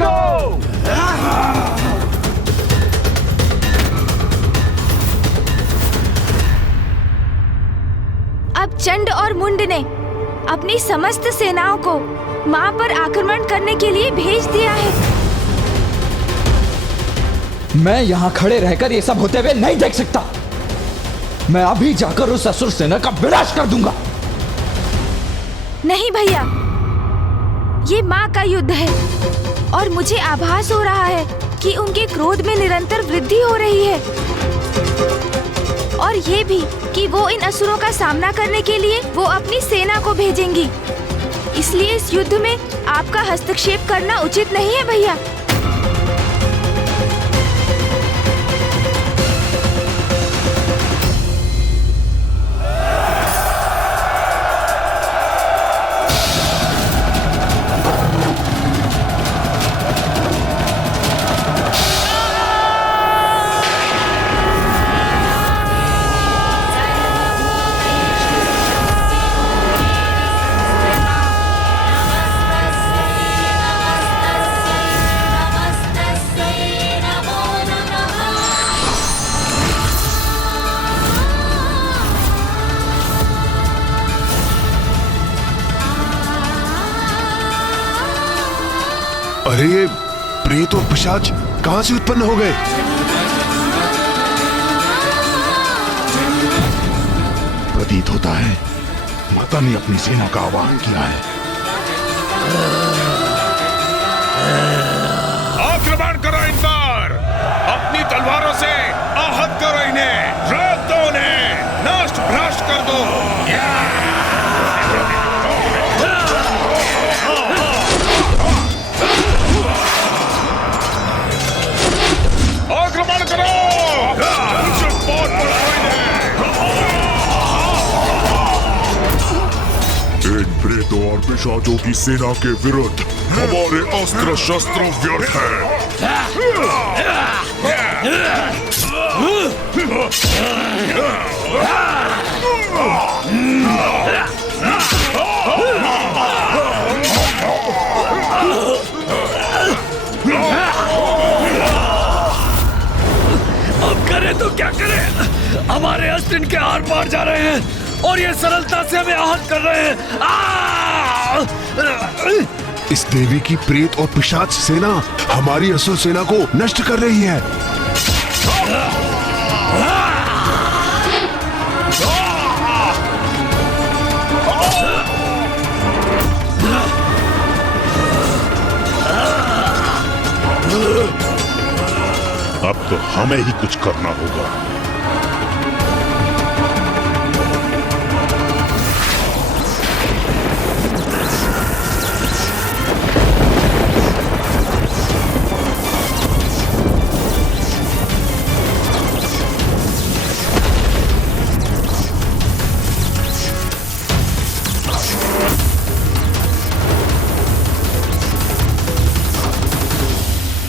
को। अब चंड और मुंड ने अपनी समस्त सेनाओं को मां पर आक्रमण करने के लिए भेज दिया है। मैं यहाँ खड़े रहकर ये सब होते हुए नहीं देख सकता। मैं अभी जाकर उस असुर सेना का विनाश कर दूंगा। नहीं भैया, ये मां का युद्ध है और मुझे आभास हो रहा है कि उनके क्रोध में निरंतर वृद्धि हो रही है और ये भी कि वो इन असुरों का सामना करने के लिए वो अपनी सेना को भेजेंगी। इसलिए इस युद्ध में आपका हस्तक्षेप करना उचित नहीं है भैया। अरे ये प्रेत और पिशाच कहां से उत्पन्न हो गए? प्रतीत होता है माता ने अपनी सेना का आह्वान किया है। आक्रमण करो इन पर, अपनी तलवारों से आहत करो इन्हें, रोक दो उन्हें, नष्ट भ्रष्ट कर दो। आक्रमण करो, इन प्रेतों और पिशाचों की सेना के विरुद्ध हमारे अस्त्र शस्त्र व्यर्थ अब करें तो क्या करें? हमारे अस्त्र इनके आर पार जा रहे हैं और ये सरलता से हमें आहत कर रहे हैं। इस देवी की प्रेत और पिशाच सेना हमारी असुर सेना को नष्ट कर रही है। अब तो हमें ही कुछ करना होगा।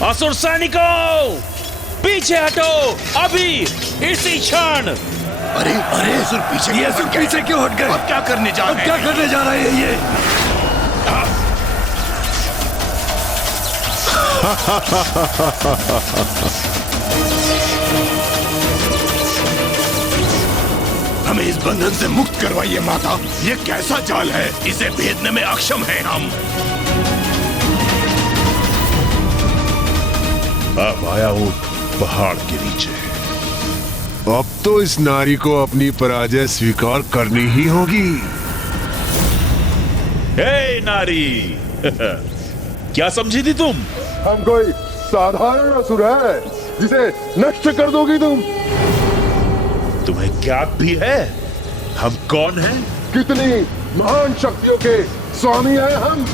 असुर सैनिकों, पीछे हटो अभी, इसी क्षण। अरे अरे असुर पीछे, ये असुर पीछे क्यों हट गए? अब क्या करने जा रहे हैं? क्या करने जा रहे हैं ये? हमें इस बंधन से मुक्त करवाइए माता। ये कैसा जाल है, इसे भेदने में अक्षम हैं हम। अब आया हूँ पहाड़ के नीचे। अब तो इस नारी को अपनी पराजय स्वीकार करनी ही होगी। हे नारी, क्या समझी थी तुम? हम कोई साधारण असुर है जिसे नष्ट कर दोगी तुम? तुम्हें क्या भी है? हम कौन हैं? कितनी महान शक्तियों के स्वामी हैं हम।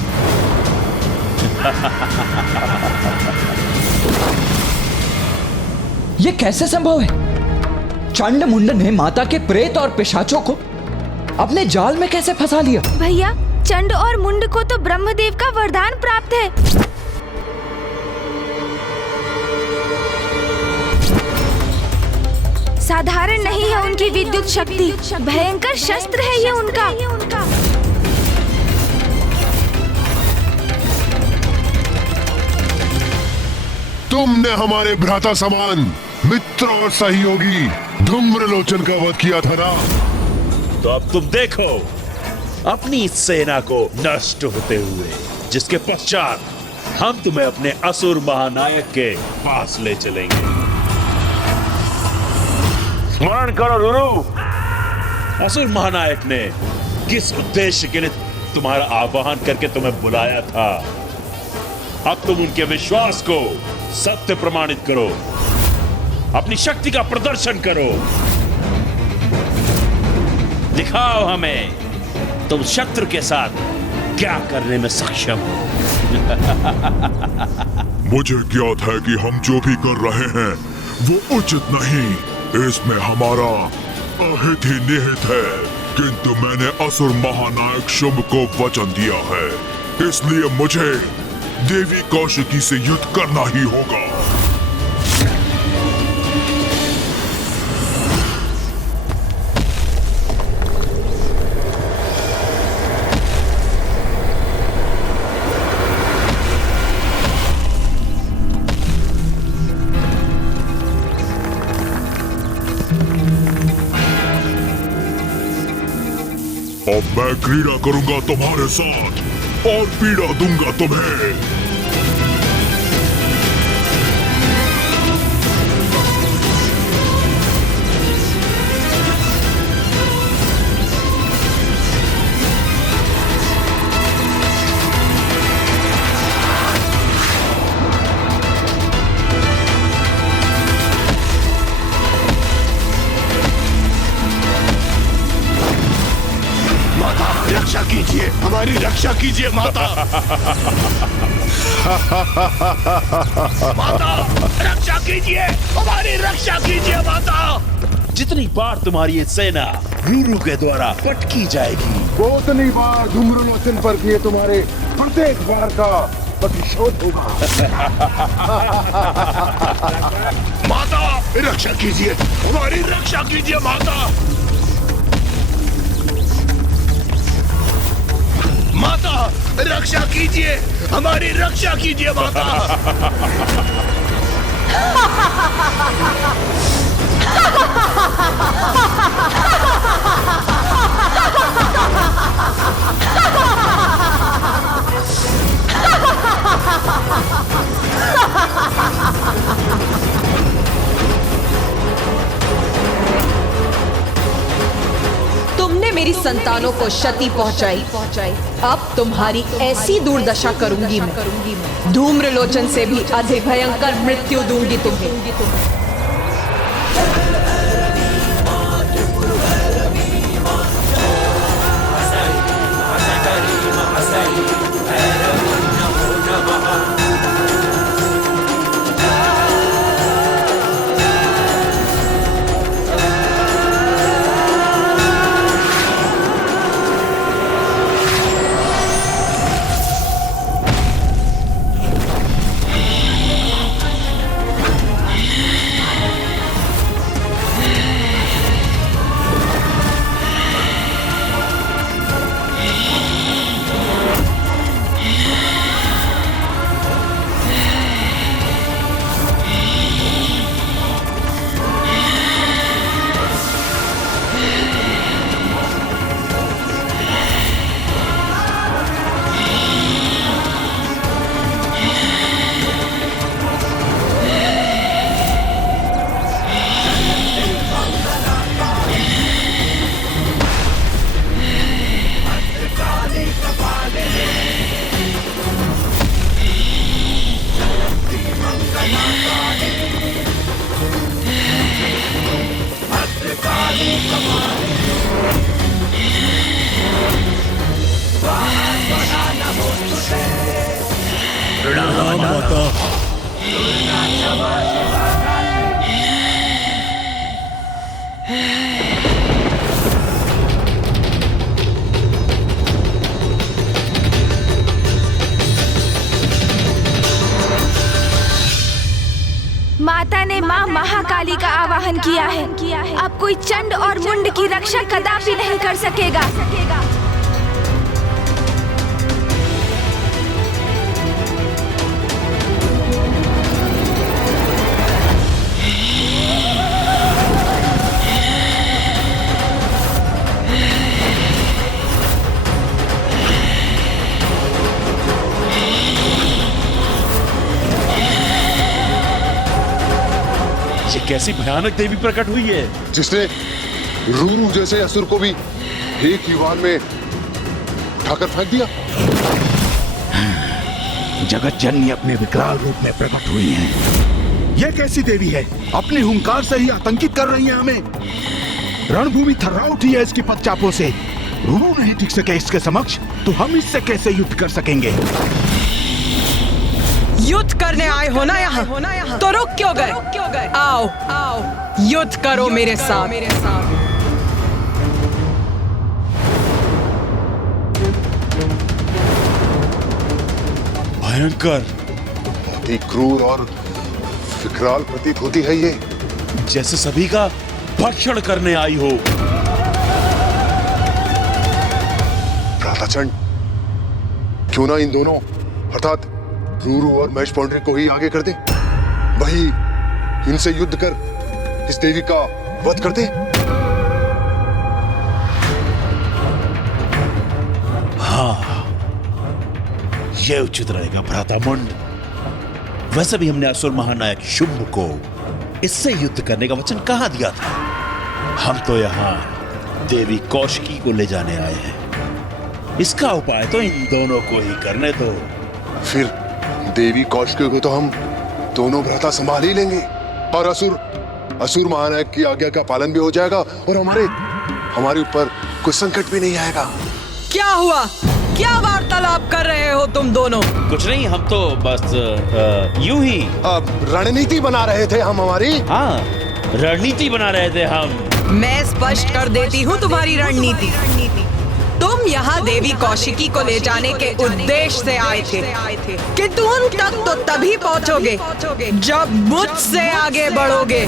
ये कैसे संभव है? चंड मुंड ने माता के प्रेत और पिशाचों को अपने जाल में कैसे फंसा लिया? भैया, चंड और मुंड को तो ब्रह्मदेव का वरदान प्राप्त है। साधारण नहीं है उनकी विद्युत शक्ति, भयंकर शस्त्र है ये उनका। तुमने हमारे भ्राता समान मित्र और सहयोगी धूम्रलोचन का वध किया था ना। तो अब तुम देखो अपनी सेना को नष्ट होते हुए, जिसके पश्चात हम तुम्हें अपने असुर महानायक के पास ले चलेंगे। स्मरण करो रुरु, असुर महानायक ने किस उद्देश्य के लिए तुम्हारा आह्वान करके तुम्हें बुलाया था। अब तुम उनके विश्वास को सत्य प्रमाणित करो, अपनी शक्ति का प्रदर्शन करो, दिखाओ हमें तुम शत्रु के साथ क्या करने में सक्षम हो। मुझे ज्ञात है कि हम जो भी कर रहे हैं वो उचित नहीं, इसमें हमारा अहित ही निहित है। किंतु मैंने असुर महानायक शुंभ को वचन दिया है, इसलिए मुझे देवी कौशिकी से युद्ध करना ही होगा। अब मैं क्रीड़ा करूंगा तुम्हारे साथ और पीड़ा दूंगा तुम्हें। रक्षा कीजिए, हमारी रक्षा कीजिए माता। माता रक्षा कीजिए, हमारी रक्षा कीजिए माता। जितनी बार तुम्हारी ये सेना रुरु के द्वारा पटकी जाएगी, वो उतनी बार धूम्रलोचन पर किए तुम्हारे प्रत्येक बार का प्रतिशोध होगा। माता रक्षा कीजिए, हमारी रक्षा कीजिए माता। माता रक्षा कीजिए, हमारी रक्षा कीजिए माता। तुमने मेरी संतानों को क्षति पहुंचाई, अब तुम्हारी ऐसी दुर्दशा करूंगी मैं। धूम्रलोचन से भी अधिक भयंकर मृत्यु दूंगी तुम्हें। प्रणाम माता। माता ने माँ महाकाली का आवाहन किया है। अब कोई चंड और मुंड की रक्षा कदापि नहीं कर सकेगा। कैसी भयानक देवी प्रकट हुई है जिसने रूरू जैसे असुर को भी एक ही वार में उठाकर फेंक दिया। जगत जननी अपने विकराल रूप में प्रकट हुई हैं। यह कैसी देवी है? अपनी हुंकार से ही आतंकित कर रही है हमें। रणभूमि थर्रा उठी है इसकी पदचापों से। रूरू नहीं टिक सके इसके समक्ष, तो हम इससे कैसे युद्ध कर सकेंगे? युद्ध करने आए हो ना यहाँ, तो रुक क्यों गए? आओ आओ युद्ध करो मेरे साथ। भयंकर, अति क्रूर और विकराल प्रतीत होती है ये, जैसे सभी का भक्षण करने आई हो। भ्राताचंड, क्यों ना इन दोनों अर्थात रूरू और महेश पौंड्री को ही आगे कर दे। वही इनसे युद्ध कर इस देवी का वध कर दे। हाँ, यह उचित रहेगा भ्रातामुंड। वैसे भी हमने असुर महानायक शुंभ को इससे युद्ध करने का वचन कहाँ दिया था। हम तो यहाँ देवी कौशिकी को ले जाने आए हैं। इसका उपाय तो इन दोनों को ही करने दो। फिर देवी कौशिकी को तो हम दोनों भ्राता संभाल ही लेंगे और असुर महानायक की आज्ञा का पालन भी हो जाएगा और हमारे ऊपर कोई संकट भी नहीं आएगा। क्या हुआ? क्या वार्तालाप कर रहे हो तुम दोनों? कुछ नहीं, हम तो बस यूं ही रणनीति बना रहे थे हम हमारी। हाँ, रणनीति बना रहे थे हम। मैं स्पष्ट कर देती हूँ तुम्हारी रणनीति। तुम यहाँ देवी कौशिकी को ले जाने के उद्देश्य से आए थे, किंतु उन तक तो तभी पहुँचोगे जब मुझसे आगे बढ़ोगे।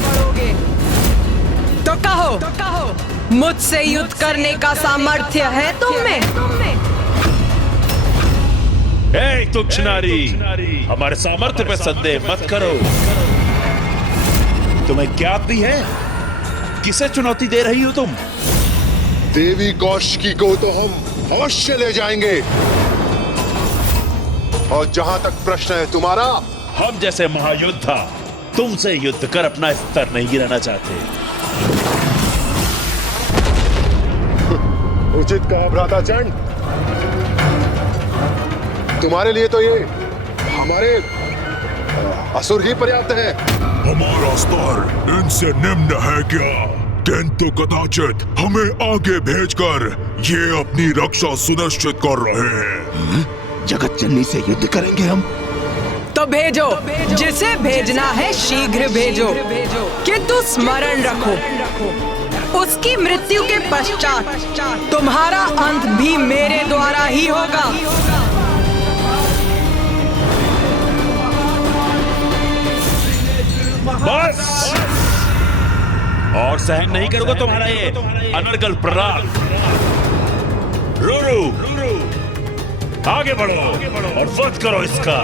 तो कहो, मुझसे युद्ध करने का सामर्थ्य है तुम में? हे तुच्छ नारी, हमारे सामर्थ्य पे संदेह मत करो। तुम्हें ज्ञात भी है किसे चुनौती दे रही हो तुम? देवी कौशिकी को तो हम अवश्य ले जाएंगे। और जहां तक प्रश्न है तुम्हारा, हम जैसे महायोद्धा तुमसे युद्ध कर अपना स्तर नहीं गिराना चाहते। उचित कहा भ्राताचंड। तुम्हारे लिए तो ये हमारे असुर ही पर्याप्त है। हमारा स्तर इनसे निम्न है क्या? किंतु कदाचित हमें आगे भेजकर ये अपनी रक्षा सुनिश्चित कर रहे हैं। जगत जननी से युद्ध करेंगे हम? तो भेजो, जिसे भेजना है शीघ्र भेजो, किंतु स्मरण रखो उसकी मृत्यु के पश्चात तुम्हारा अंत भी मेरे द्वारा ही होगा। बस, और सहन नहीं करूंगा तुम्हारा ये अनर्गल प्रहार। रूरू, आगे बढ़ो और वध करो इसका।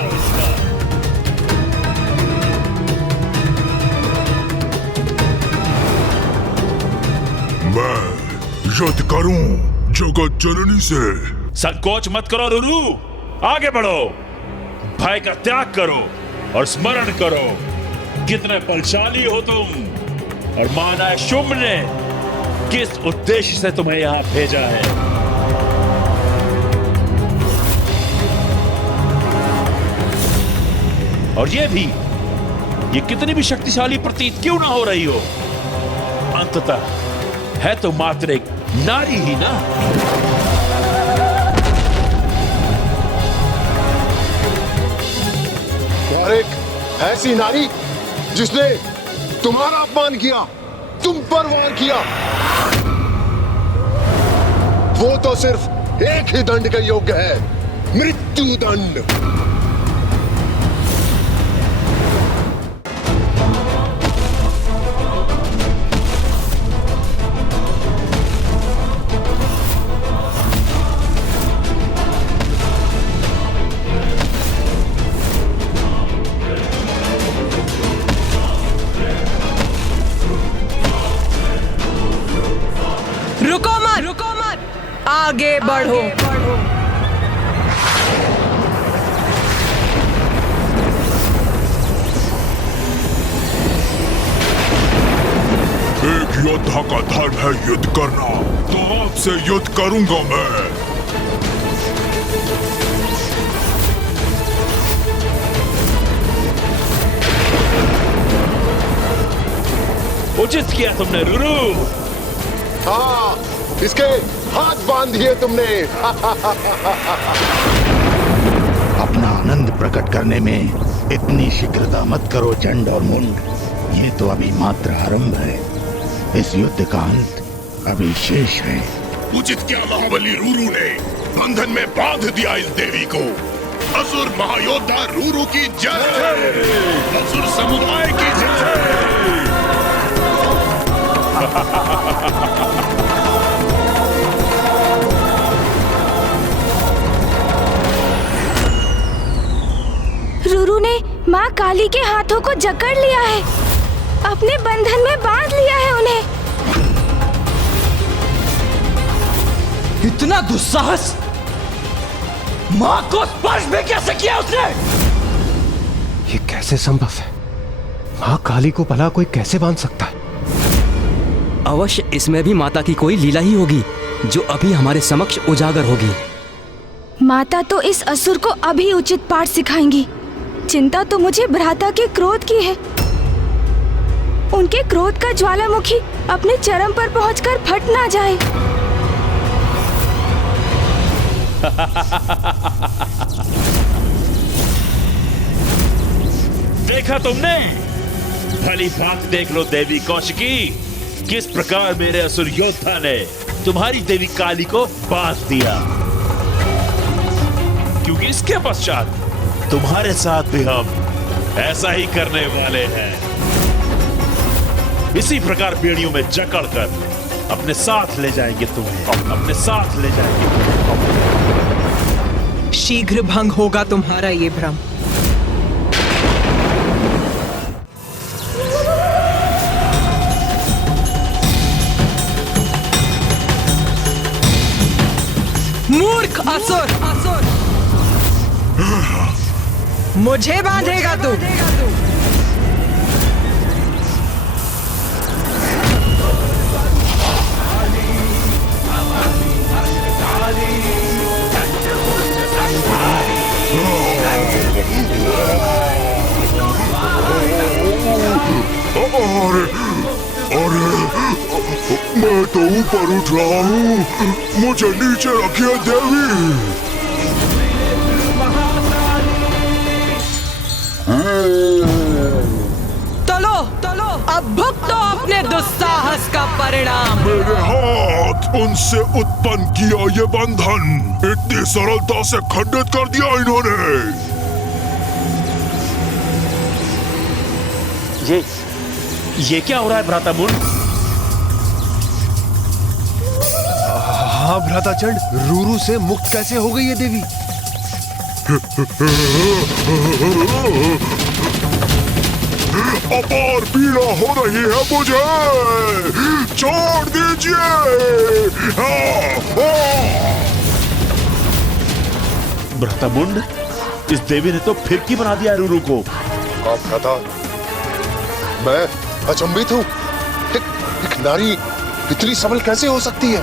मैं युद्ध करूं जगत जननी से। संकोच मत करो रूरू, आगे बढ़ो, भय का त्याग करो और स्मरण करो कितने बलशाली हो तुम और महानायक शुंभ ने किस उद्देश्य से तुम्हें यहां भेजा है। और ये कितनी भी शक्तिशाली प्रतीत क्यों ना हो रही हो, अंततः है तो मात्र एक नारी ही ना। और एक ऐसी नारी जिसने तुम्हारा अपमान किया, तुम पर वार किया, वो तो सिर्फ एक ही दंड के योग्य है, मृत्यु दंड। रुको मत, आगे बढ़ो। योद्धा का धर्म है युद्ध करना, तो आपसे युद्ध करूंगा मैं। उचित किया तुमने रुरु। हाँ, इसके हाथ बांध दिए तुमने। अपना आनंद प्रकट करने में इतनी शीघ्रता मत करो चंड और मुंड। ये तो अभी मात्र आरंभ है। इस युद्ध का अंत अभी शेष है। उचित क्या महाबली रूरू ने बंधन में बांध दिया इस देवी को। असुर महायोद्धा रूरू की जय, असुर समुदाय की जय। रूरू ने माँ काली के हाथों को जकड़ लिया है, अपने बंधन में बांध लिया है उन्हें। इतना दुस्साहस! माँ को स्पर्श भी कैसे किया उसने? ये कैसे संभव है? माँ काली को भला कोई कैसे बांध सकता है? अवश्य इसमें भी माता की कोई लीला ही होगी जो अभी हमारे समक्ष उजागर होगी। माता तो इस असुर को अभी उचित पाठ सिखाएंगी। चिंता तो मुझे भ्राता के क्रोध की है। उनके क्रोध का ज्वालामुखी अपने चरम पर पहुंचकर फट ना जाए। देखा तुमने? भली बात देख लो देवी कौशिकी, किस प्रकार मेरे असुर योद्धा ने तुम्हारी देवी काली को बांध दिया। क्योंकि इसके पश्चात तुम्हारे साथ भी हम ऐसा ही करने वाले हैं। इसी प्रकार बेड़ियों में जकड़कर अपने साथ ले जाएंगे तुम्हें, अपने साथ ले जाएंगे। शीघ्र भंग होगा तुम्हारा ये भ्रम। मूर्ख असुर! मुझे बांधेगा तू? अरे मैं तो ऊपर उठ रहा हूँ, मुझे नीचे रखिए देवी। चलो चलो, अब भुगतो अपने दुस्साहस का परिणाम। मेरे हाथ उनसे उत्पन्न किया ये बंधन इतनी सरलता से खंडित कर दिया इन्होंने। ये क्या हो रहा है भ्राता मुंड? हाँ भ्राताचंड, रूरू से मुक्त कैसे हो गई ये देवी? अपार पीड़ा हो रही है मुझे, छोड़ दीजिए। भ्राता मुंड, इस देवी ने तो फिरकी बना दिया रूरू को। आप भ्राता, मैं अचंभित हूँ। एक नारी इतनी सबल कैसे हो सकती है?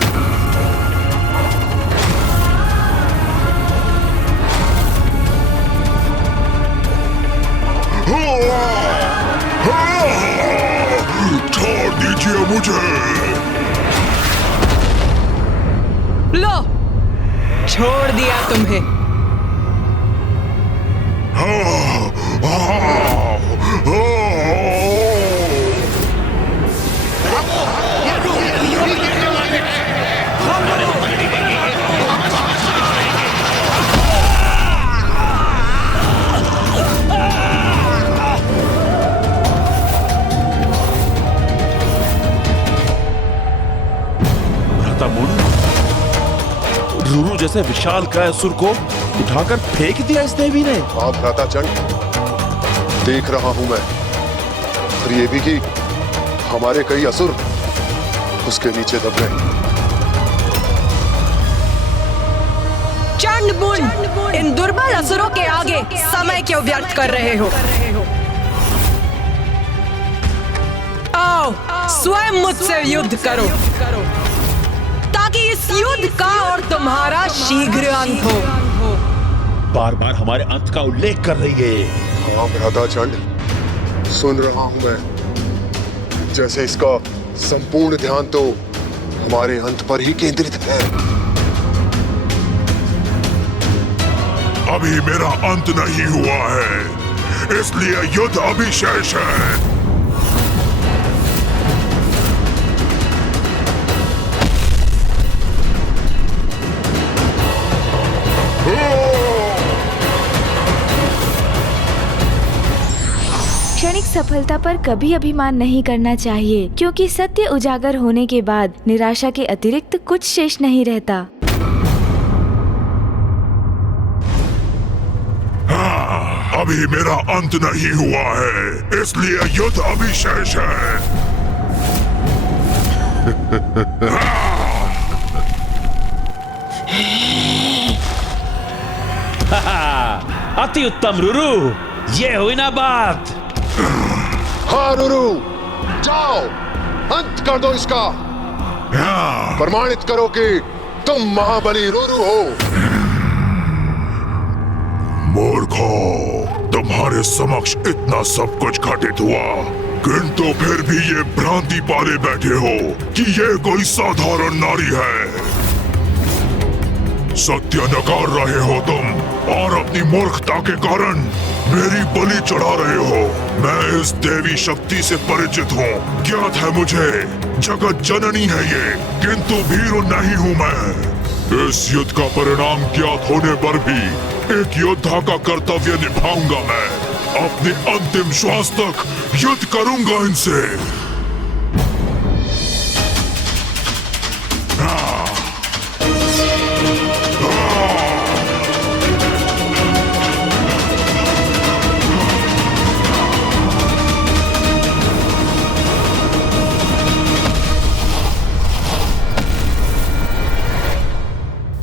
छोड़ दीजिए मुझे। लो, छोड़ दिया तुम्हें। रूरू जैसे विशाल काय असुर को उठाकर फेंक दिया इस देवी ने। हाँ भ्राता चंड, देख रहा हूं मैं। और ये भी कि हमारे कई असुर उसके नीचे दब गए। चंड मुंड, इन दुर्बल असुरों के आगे समय क्यों व्यर्थ कर रहे हो? आओ स्वयं मुझसे युद्ध करो ताकि इस युद्ध का और तुम्हारा शीघ्र अंत हो। बार बार हमारे अंत का उल्लेख कर रही है। हाँ भ्राता चंड, सुन रहा हूं मैं। जैसे इसका संपूर्ण ध्यान तो हमारे अंत पर ही केंद्रित है। अभी मेरा अंत नहीं हुआ है, इसलिए युद्ध अभी शेष है। क्षणिक सफलता पर कभी अभिमान नहीं करना चाहिए, क्योंकि सत्य उजागर होने के बाद निराशा के अतिरिक्त कुछ शेष नहीं रहता। हाँ, अभी मेरा अंत नहीं हुआ है, इसलिए युद्ध अभी शेष है। अति उत्तम रुरु, ये हुई ना बात। हाँ रुरु, जाओ अंत कर दो इसका। प्रमाणित करो कि तुम महाबली रुरु हो। मूर्खो, तुम्हारे समक्ष इतना सब कुछ घटित हुआ, किंतु फिर भी ये भ्रांति पाले बैठे हो कि ये कोई साधारण नारी है। सत्य नकार रहे हो तुम, और अपनी मूर्खता के कारण मेरी बलि चढ़ा रहे हो। मैं इस देवी शक्ति से परिचित हूँ, ज्ञात है मुझे जगत जननी है ये, किंतु भीरू नहीं हूँ मैं। इस युद्ध का परिणाम ज्ञात होने पर भी एक योद्धा का कर्तव्य निभाऊंगा मैं। अपने अंतिम श्वास तक युद्ध करूंगा इनसे।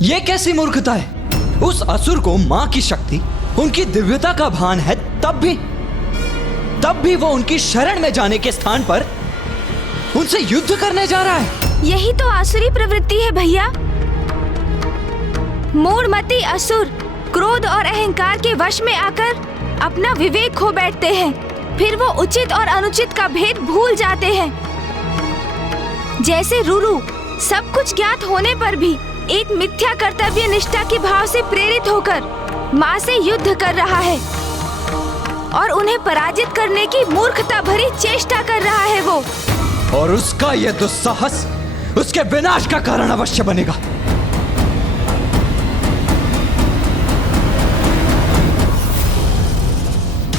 ये कैसी मूर्खता है? उस असुर को मां की शक्ति, उनकी दिव्यता का भान है, तब भी वो उनकी शरण में जाने के स्थान पर उनसे युद्ध करने जा रहा है। यही तो आसुरी प्रवृत्ति है भैया। मूढ़मती असुर क्रोध और अहंकार के वश में आकर अपना विवेक खो बैठते हैं, फिर वो उचित और अनुचित का भेद भूल जाते हैं। जैसे रुरु सब कुछ ज्ञात होने पर भी एक मिथ्या कर्तव्य निष्ठा के भाव से प्रेरित होकर माँ से युद्ध कर रहा है और उन्हें पराजित करने की मूर्खता भरी चेष्टा कर रहा है वो। और उसका यह दुस्साहस उसके विनाश का कारण अवश्य बनेगा।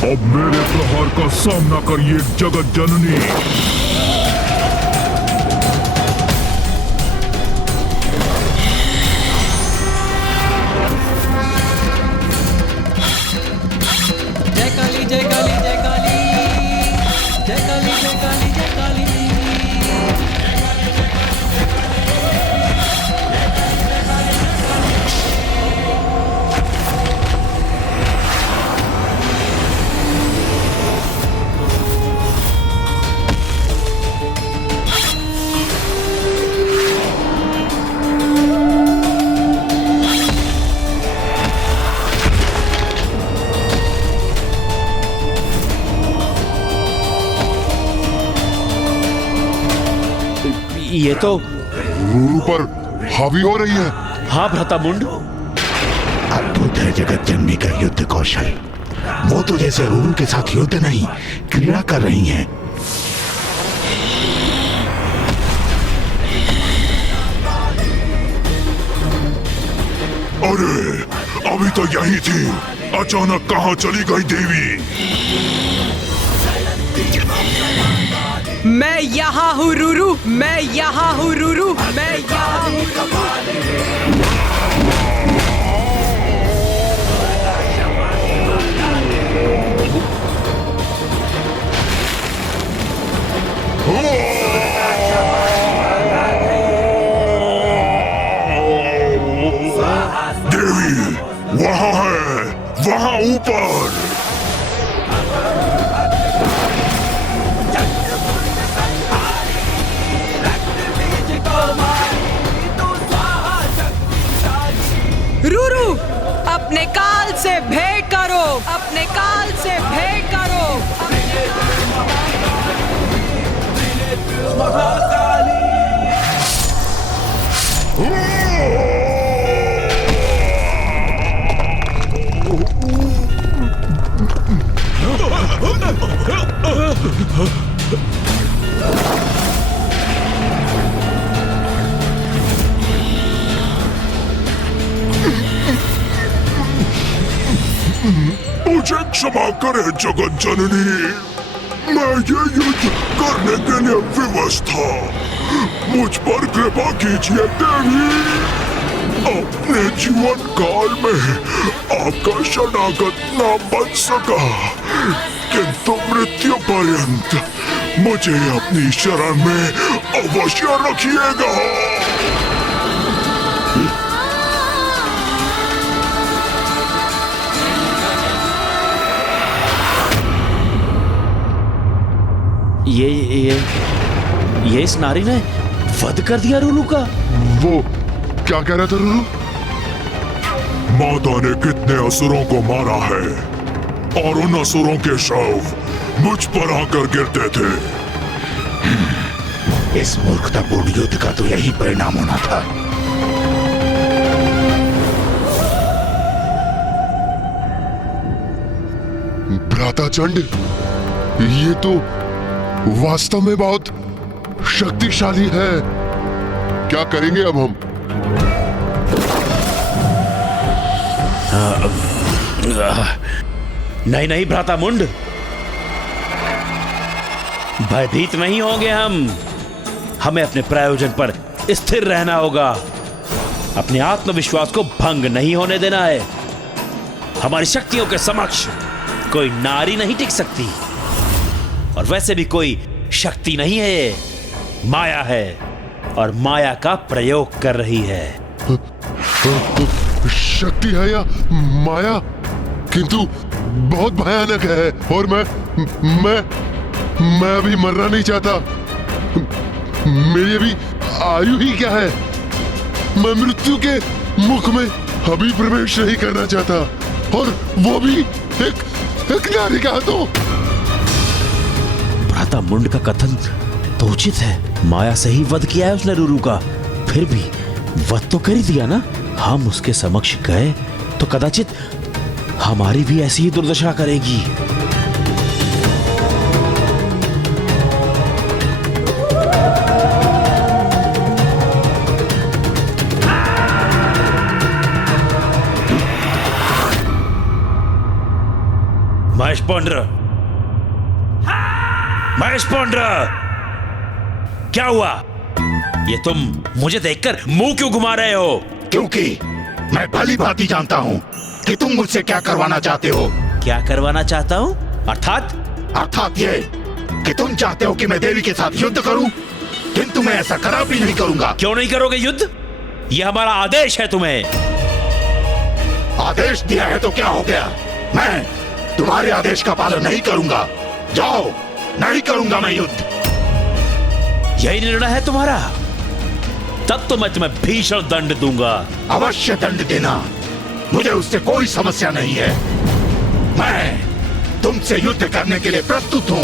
अब मेरे प्रहार का सामना करिए जगत जननी। जय काली जय काली जय काली जय काली जय काली जय काली। ये तो रुरु पर हावी हो रही है। हाँ भ्रातामुंड, अद्भुत है जगत जननी का युद्ध कौशल। वो तो जैसे रुरु के साथ युद्ध नहीं, क्रीड़ा कर रही हैं। अरे अभी तो यही थी, अचानक कहाँ चली गई देवी? मैं यहाँ हूँ रुरु, मैं यहाँ हूँ रुरु, मैं यहाँ हूँ देवी वहाँ है, वहाँ ऊपर। अपने काल से भेंट करो, अपने काल से भेंट करो। मुझे क्षमा करे जगत जननी, मैं ये युद्ध करने के लिए विवश था। मुझ पर कृपा कीजिए देवी। अपने जीवन काल में आपका शरणागत न बन सका, किंतु मृत्यु पर्यंत मुझे अपनी शरण में अवश्य रखिएगा। ये इस नारी ने वध कर दिया रुरु का। वो क्या कह रहा था रुरु? माता ने कितने असुरों को मारा है और उन असुरों के शव मुझ पर आकर गिरते थे। इस मूर्खतापूर्ण युद्ध का तो यही परिणाम होना था। भ्राता चंड, ये तो वास्तव में बहुत शक्तिशाली है। क्या करेंगे अब हम? नहीं नहीं भ्राता मुंड, भयभीत नहीं होंगे हम। हमें अपने प्रायोजन पर स्थिर रहना होगा। अपने आत्मविश्वास को भंग नहीं होने देना है। हमारी शक्तियों के समक्ष कोई नारी नहीं टिक सकती, और वैसे भी कोई शक्ति नहीं है, माया है, और माया का प्रयोग कर रही है। शक्ति है या माया? किंतु बहुत भयानक है, और मैं अभी मरना नहीं चाहता। मेरी अभी आयु ही क्या है? मैं मृत्यु के मुख में अभी प्रवेश नहीं करना चाहता, और वो भी एक नारी का हाथों। भ्राता मुंड का कथन तो उचित है। माया से ही वध किया है उसने रुरु का, फिर भी वध तो कर ही दिया ना। हम उसके समक्ष गए तो कदाचित हमारी भी ऐसी ही दुर्दशा करेगी। महेश पौंड्र, महेश पौंड्र, क्या हुआ? ये तुम मुझे देखकर मुंह क्यों घुमा रहे हो? क्योंकि मैं भली भांति जानता हूँ कि तुम मुझसे क्या करवाना चाहते हो। क्या करवाना चाहता हूँ? अर्थात ये कि तुम चाहते हो कि मैं देवी के साथ युद्ध करूं, किंतु मैं ऐसा कदापि नहीं करूंगा। क्यों नहीं करोगे युद्ध? ये हमारा आदेश है तुम्हें। आदेश दिया है तो क्या हो गया? मैं तुम्हारे आदेश का पालन नहीं करूंगा। जाओ, नहीं करूंगा मैं युद्ध। यही निर्णय है तुम्हारा? तब तो मैं तुम्हें भीषण दंड दूंगा। अवश्य दंड देना, मुझे उससे कोई समस्या नहीं है। मैं तुमसे युद्ध करने के लिए प्रस्तुत हूं,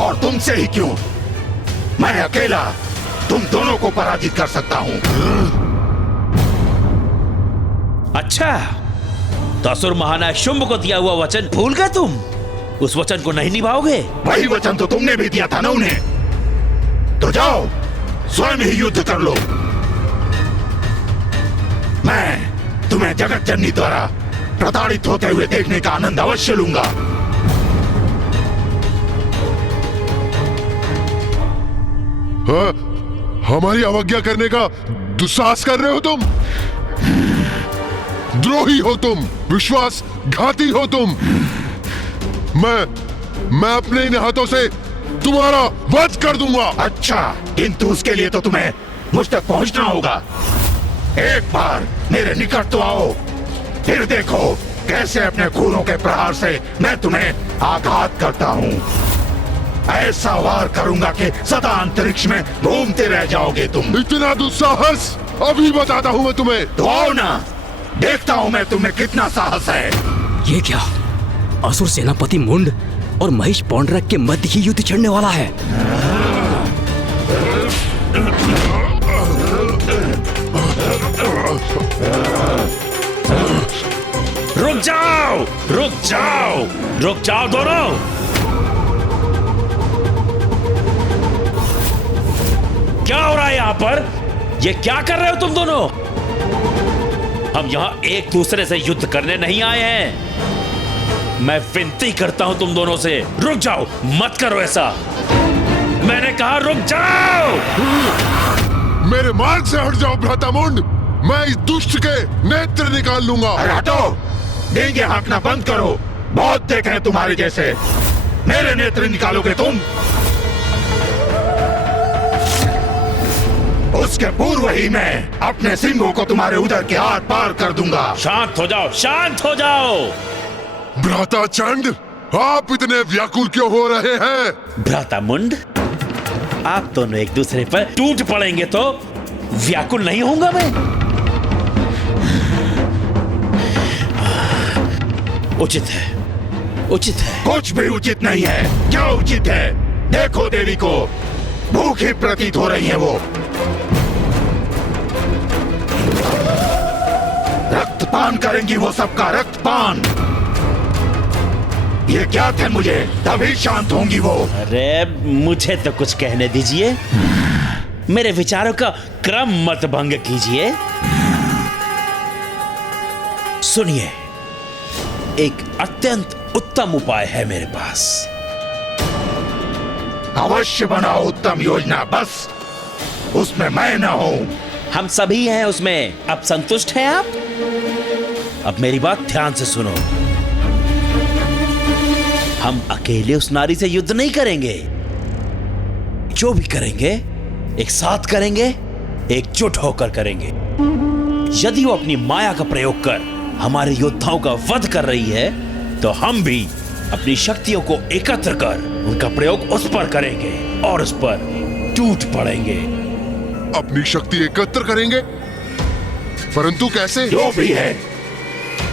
और तुमसे ही क्यों, मैं अकेला तुम दोनों को पराजित कर सकता हूं। अच्छा, तो असुर महानायक शुंभ को दिया हुआ वचन भूल गए तुम? उस वचन को नहीं निभाओगे? वही वचन तो तुमने भी दिया था ना उन्हें। तो जाओ, स्वयं ही युद्ध कर लो। मैं तुम्हें जगत जननी द्वारा प्रताड़ित होते हुए देखने का आनंद अवश्य लूंगा। हमारी अवज्ञा करने का दुस्साहस कर रहे हो तुम। द्रोही हो तुम, विश्वासघाती हो तुम। मैं अपने इन हाथों से तुम्हारा वध कर दूंगा। अच्छा, किंतु उसके लिए तो तुम्हें मुझ तक पहुंचना होगा। एक बार मेरे निकट तो आओ, फिर देखो कैसे अपने खूनों के प्रहार से मैं तुम्हें आघात करता हूँ। ऐसा वार करूंगा कि सदा अंतरिक्ष में घूमते रह जाओगे तुम। इतना दुस्साहस अभी बताता हूँ मैं तुम्हें। तो आओ ना, देखता हूँ मैं तुम्हें कितना साहस है। ये क्या? असुर सेनापति मुंड और महेश पौंडरक के मध्य ही युद्ध छिड़ने वाला है। रुक जाओ, रुक जाओ, रुक जाओ दोनों। क्या हो रहा है यहाँ पर? ये क्या कर रहे हो तुम दोनों? हम यहाँ एक दूसरे से युद्ध करने नहीं आए हैं। मैं विनती करता हूं तुम दोनों से, रुक जाओ, मत करो ऐसा। मैंने कहा रुक जाओ। मेरे मार्ग से हट जाओ भ्रातामुंड, मैं इस दुष्ट के नेत्र निकाल लूंगा। अरे हटो, डींगे हाँकना बंद करो। बहुत देखे हैं तुम्हारे जैसे। मेरे नेत्र निकालोगे तुम? उसके पूर्व ही मैं अपने सिंहों को तुम्हारे उदर के आर पार कर दूंगा। शांत हो जाओ, शांत हो जाओ। भ्राता चंड, आप इतने व्याकुल क्यों हो रहे हैं? भ्राता मुंड, आप दोनों एक दूसरे पर टूट पड़ेंगे तो व्याकुल नहीं होऊंगा मैं। उचित है, उचित है। कुछ भी उचित नहीं है। क्या उचित है? देखो देवी को भूखी प्रतीत हो रही है वो। रक्तपान करेंगी वो, सबका रक्तपान। ये क्या थे मुझे, तभी शांत होंगी वो। अरे मुझे तो कुछ कहने दीजिए, मेरे विचारों का क्रम मत भंग कीजिए। सुनिए, एक अत्यंत उत्तम उपाय है मेरे पास। अवश्य बनाओ उत्तम योजना, बस उसमें मैं न हूं। हम सभी हैं उसमें। अब संतुष्ट हैं आप? अब मेरी बात ध्यान से सुनो। हम अकेले उस नारी से युद्ध नहीं करेंगे। जो भी करेंगे एक साथ करेंगे, एकजुट होकर करेंगे। यदि वो अपनी माया का प्रयोग कर हमारे योद्धाओं का वध कर रही है, तो हम भी अपनी शक्तियों को एकत्र कर उनका प्रयोग उस पर करेंगे और उस पर टूट पड़ेंगे। अपनी शक्ति एकत्र करेंगे? परंतु कैसे? जो भी है,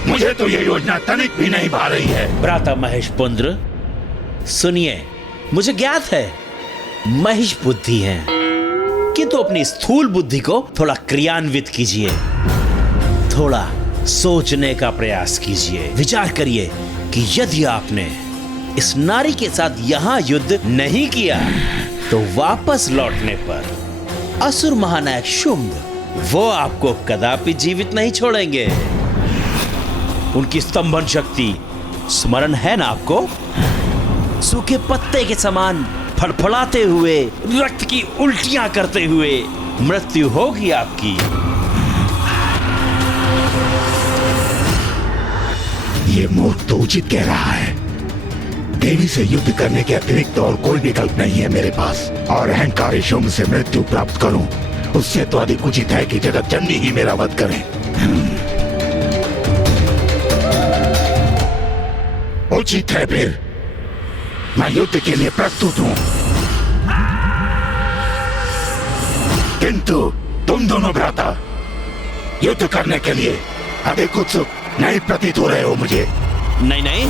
मुझे तो ये योजना तनिक भी नहीं भा रही है। भ्राता महेश पुंद्र, सुनिए, मुझे ज्ञात है महेश बुद्धि है, किंतु अपनी स्थूल बुद्धि को थोड़ा क्रियान्वित कीजिए। थोड़ा सोचने का प्रयास कीजिए। विचार करिए कि यदि आपने इस नारी के साथ यहां युद्ध नहीं किया, तो वापस लौटने पर असुर महानायक शुंभ वो आपको कदापि जीवित नहीं छोड़ेंगे। उनकी स्तंभन शक्ति स्मरण है ना आपको? सूखे पत्ते के समान फड़फड़ाते हुए, रक्त की उल्टियां करते हुए मृत्यु होगी आपकी। ये मूर्ख तो उचित कह रहा है। देवी से युद्ध करने के अतिरिक्त और कोई विकल्प नहीं है मेरे पास, और अहंकारी शुंभ से मृत्यु प्राप्त करूं, उससे तो अधिक उचित है कि जगत जननी ही मेरा वध करे। उचित है फिर, मैं युद्ध के लिए प्रस्तुत हूं। किंतु तुम दोनों भ्राता युद्ध करने के लिए अधिक उत्सुक नहीं प्रतीत हो रहे हो मुझे। नहीं नहीं,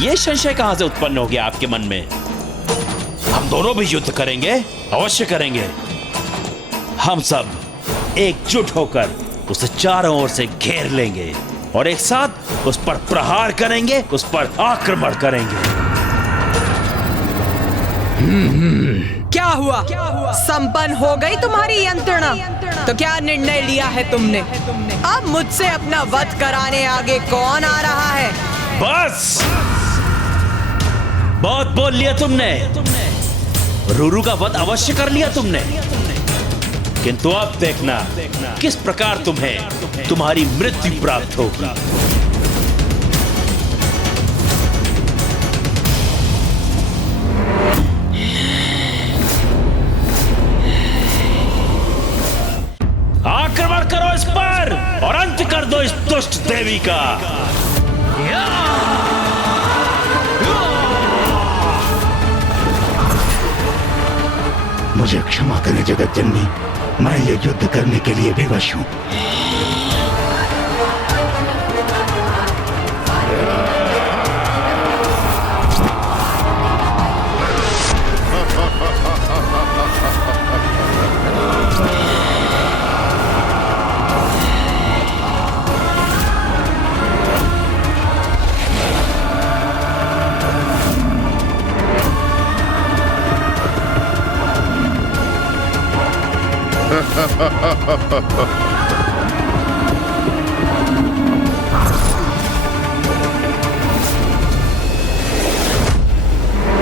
ये संशय कहां से उत्पन्न हो गया आपके मन में? हम दोनों भी युद्ध करेंगे, अवश्य करेंगे। हम सब एकजुट होकर उसे चारों ओर से घेर लेंगे और एक साथ उस पर प्रहार करेंगे, उस पर आक्रमण करेंगे। क्या हुआ? संपन्न हो गई तुम्हारी यंत्रणा? तो क्या निर्णय लिया है तुमने? अब मुझसे अपना वध कराने आगे कौन आ रहा है? बस बहुत बोल लिया तुमने। रूरू का वध अवश्य कर लिया तुमने, किंतु अब देखना किस प्रकार तुम्हें तुम्हारी मृत्यु प्राप्त होगी। आक्रमण करो इस पर और अंत कर दो इस दुष्ट देवी का। मुझे क्षमा करें जगत जननी, मैं ये युद्ध करने के लिए विवश हूँ।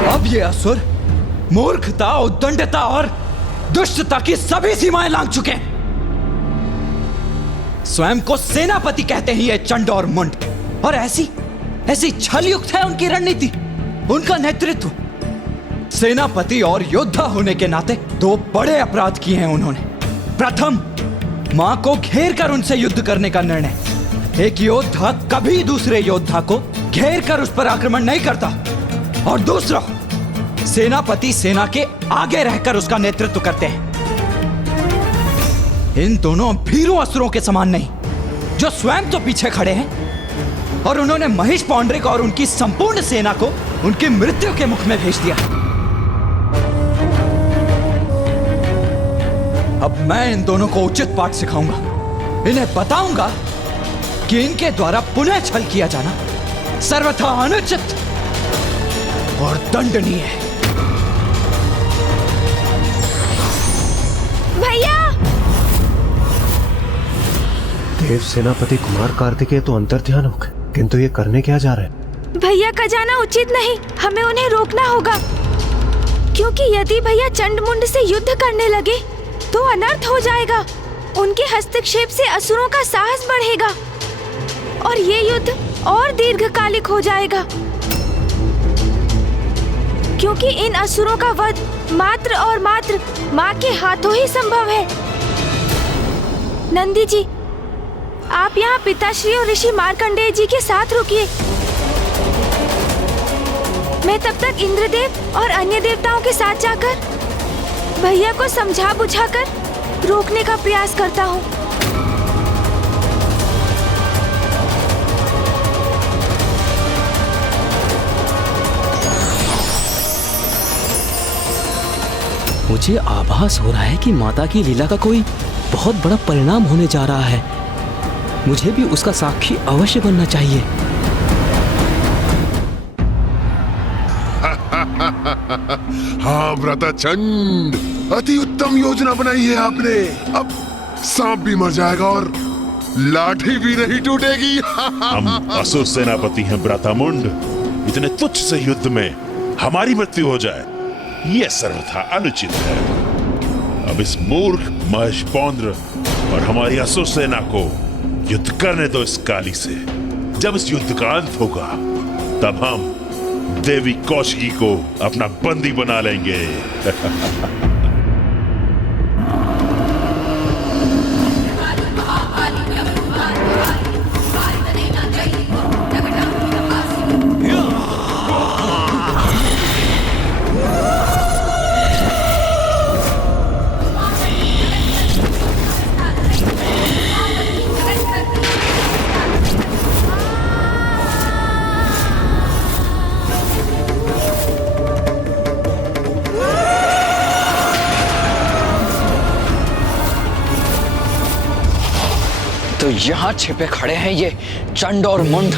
अब ये असुर मूर्खता, उद्दंडता और दुष्टता की सभी सीमाएं लांघ चुके हैं। स्वयं को सेनापति कहते हैं ये चंड और मुंड, और ऐसी छलयुक्त है उनकी रणनीति, उनका नेतृत्व। सेनापति और योद्धा होने के नाते दो बड़े अपराध किए हैं उन्होंने। प्रथम, मां को घेर कर उनसे युद्ध करने का निर्णय। एक योद्धा कभी दूसरे योद्धा को घेर कर उस पर आक्रमण नहीं करता। और दूसरा, सेनापति सेना के आगे रहकर उसका नेतृत्व करते हैं। इन दोनों भीरू असुरों के समान नहीं, जो स्वयं तो पीछे खड़े हैं और उन्होंने महिष पौंड्रिक और उनकी संपूर्ण सेना को उनकी मृत्यु के मुख में भेज दिया। अब मैं इन दोनों को उचित पाठ सिखाऊंगा। इन्हें बताऊंगा कि इनके द्वारा पुनः छल किया जाना सर्वथा अनुचित और दंडनीय है। भैया! देव सेनापति कुमार कार्तिकेय तो अंतर्ध्यान हो गए, किंतु ये करने क्या जा रहे हैं? भैया का जाना उचित नहीं, हमें उन्हें रोकना होगा। क्योंकि यदि भैया चंडमुंड से युद्ध करने लगे तो अनर्थ हो जाएगा। उनके हस्तक्षेप से असुरों का साहस बढ़ेगा और ये युद्ध और दीर्घकालिक हो जाएगा, क्योंकि इन असुरों का वध मात्र और मात्र माँ के हाथों ही संभव है। नंदी जी, आप यहाँ पिताश्री और ऋषि मार्कंडेय जी के साथ रुकिए। मैं तब तक इंद्रदेव और अन्य देवताओं के साथ जाकर भैया को समझा बुझाकर रोकने का प्रयास करता हूँ। मुझे आभास हो रहा है कि माता की लीला का कोई बहुत बड़ा परिणाम होने जा रहा है। मुझे भी उसका साक्षी अवश्य बनना चाहिए। हाँ व्रताचंड, अति उत्तम योजना बनाई है आपने। अब सांप भी मर जाएगा और लाठी भी नहीं टूटेगी। हम असुर सेनापति हैं व्रतामुंड, इतने तुच्छ से युद्ध में हमारी मृत्यु हो जाए, यह सर्वथा अनुचित है। अब इस मूर्ख महिष पौंड्र और हमारी असुर सेना को युद्ध करने दो इस काली से। जब इस युद्ध का अंत होगा तब हम देवी कौशिकी को अपना बंदी बना लेंगे। तो यहाँ छिपे खड़े हैं ये चंड और मुंड।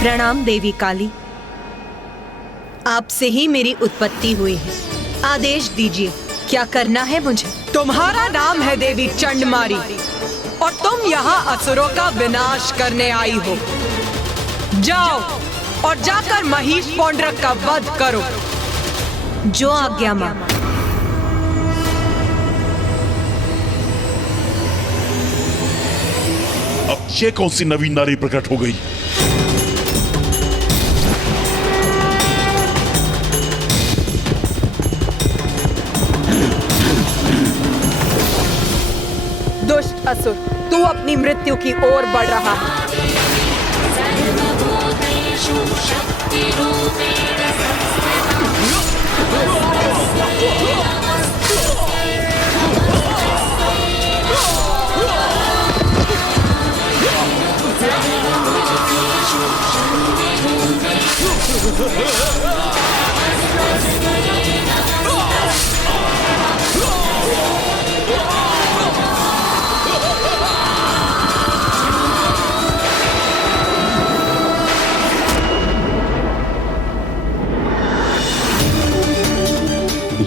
प्रणाम देवी काली, आपसे ही मेरी उत्पत्ति हुई है। आदेश दीजिए, क्या करना है मुझे? तुम्हारा नाम है देवी चंडमारी, और तुम यहाँ असुरों का विनाश करने आई हो। जाओ और जाकर महिष पौंड्रक का वध करो। जो आज्ञा मां। अब ये कौन सी नवीन नारी प्रकट हो गई? दुष्ट असुर, तू अपनी मृत्यु की ओर बढ़ रहा है।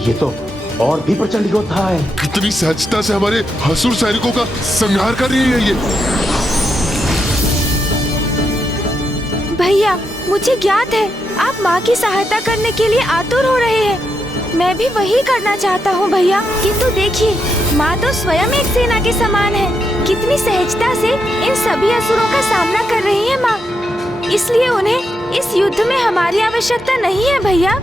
ये तो और भी प्रचंड योद्धा है। कितनी सहजता से हमारे असुर सैनिकों का संहार कर रही है ये। भैया, मुझे ज्ञात है आप माँ की सहायता करने के लिए आतुर हो रहे हैं। मैं भी वही करना चाहता हूँ भैया, किंतु देखिए माँ तो स्वयं एक सेना के समान है। कितनी सहजता से इन सभी असुरों का सामना कर रही है माँ। इसलिए उन्हें इस युद्ध में हमारी आवश्यकता नहीं है भैया।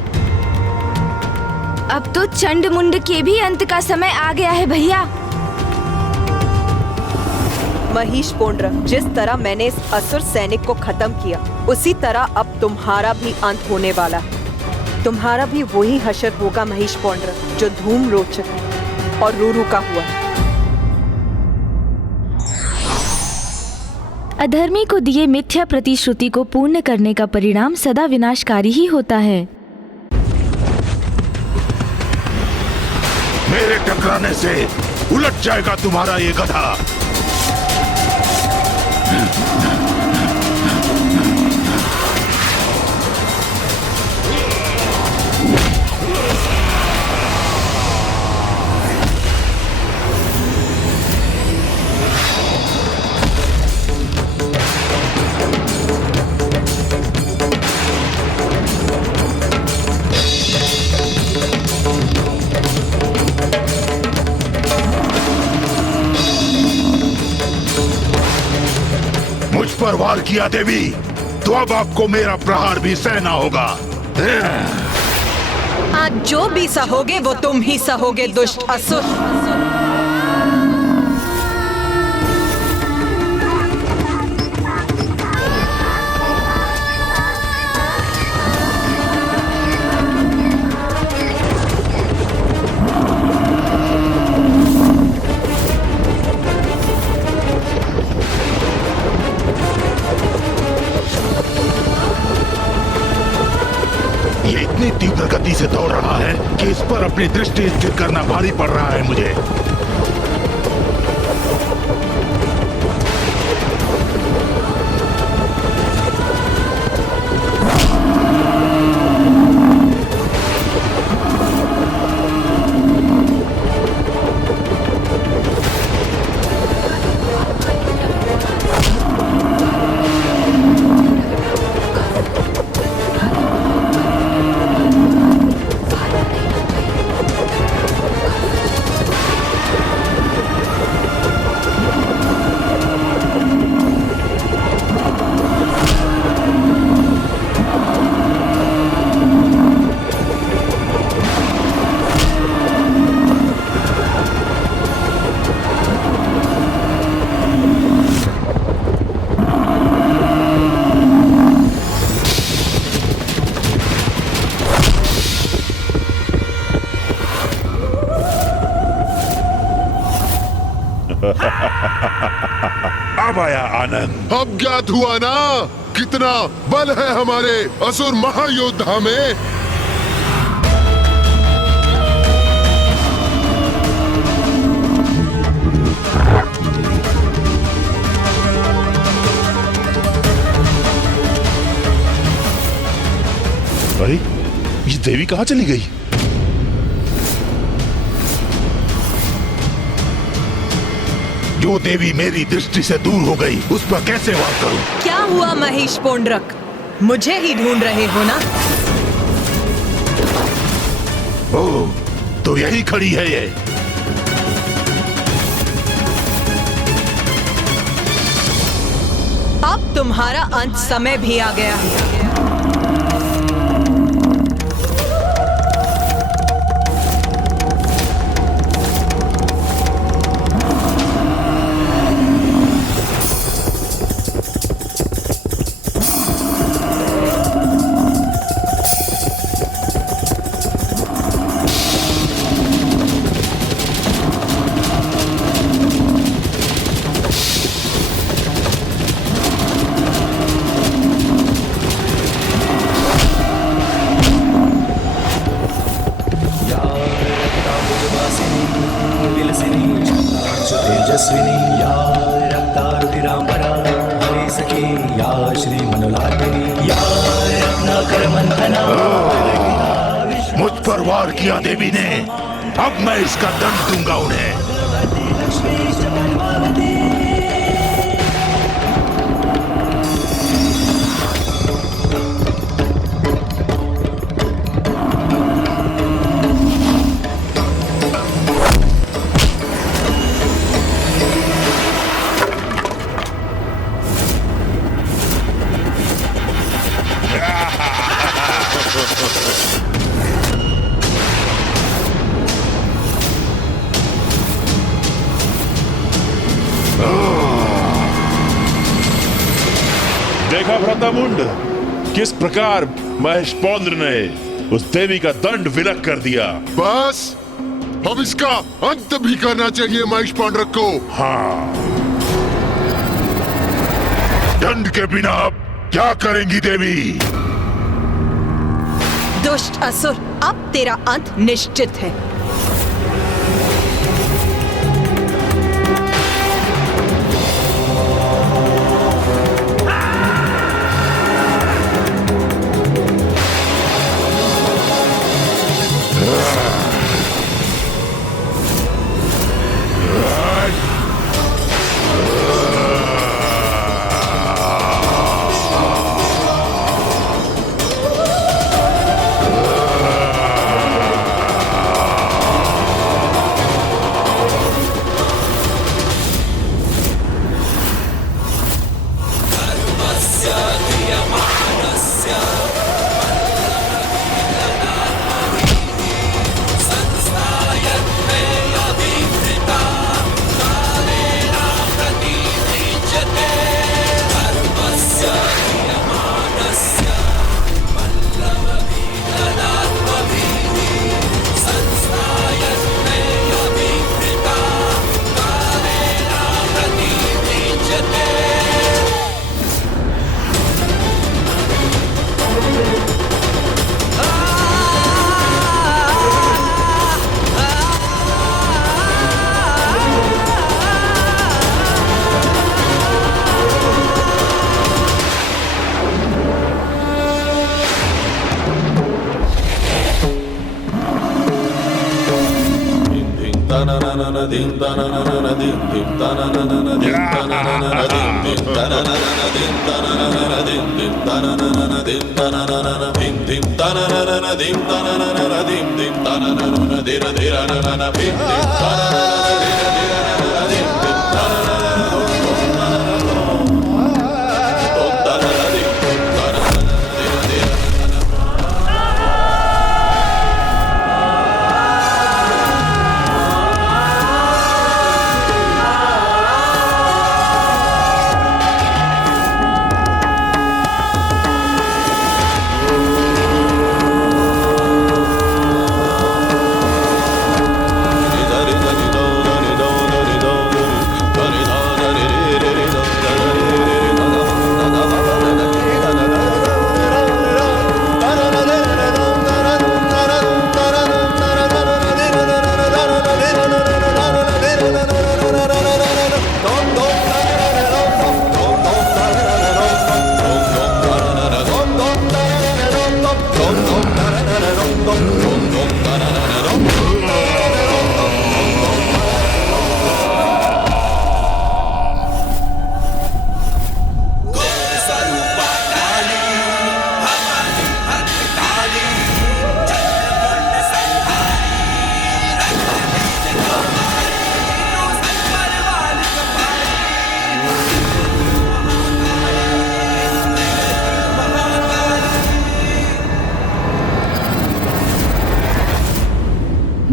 अब तो चंड मुंड के भी अंत का समय आ गया है भैया। महिष पौंड्रक, जिस तरह मैंने इस असुर सैनिक को खत्म किया, उसी तरह अब तुम्हारा भी अंत होने वाला है। तुम्हारा भी वही हशर होगा महिष पौंड्रक, जो धूम रोचक और रूरू का हुआ। अधर्मी को दिए मिथ्या प्रतिश्रुति को पूर्ण करने का परिणाम सदा विनाशकारी ही होता है। मेरे टकराने से उलट जाएगा तुम्हारा ये गधा। पर वार किया देवी, तो अब आपको मेरा प्रहार भी सहना होगा। आज जो भी सहोगे वो तुम ही सहोगे दुष्ट असुर। इतनी तीव्र गति से दौड़ रहा है कि इस पर अपनी दृष्टि स्थिर करना भारी पड़ रहा है मुझे। अब आया आनंद। अब ज्ञात हुआ ना कितना बल है हमारे असुर महायोद्धा में। अरे ये देवी कहाँ चली गई? जो देवी मेरी दृष्टि से दूर हो गई उस पर कैसे वार करूं? क्या हुआ महेश पोंड्रक? मुझे ही ढूंढ रहे हो ना? ओह, तो यही खड़ी है ये। अब तुम्हारा अंत समय भी आ गया है। मुझ पर वार किया देवी ने, अब मैं इसका दंड दूंगा उन्हें। देखा व्रतामुंड, किस प्रकार महेश पौंद्र ने उस देवी का दंड विलक कर दिया। बस अब इसका अंत भी करना चाहिए महेश पांड्रक को। हाँ, दंड के बिना अब क्या करेंगी देवी? दुष्ट असुर, अब तेरा अंत निश्चित है।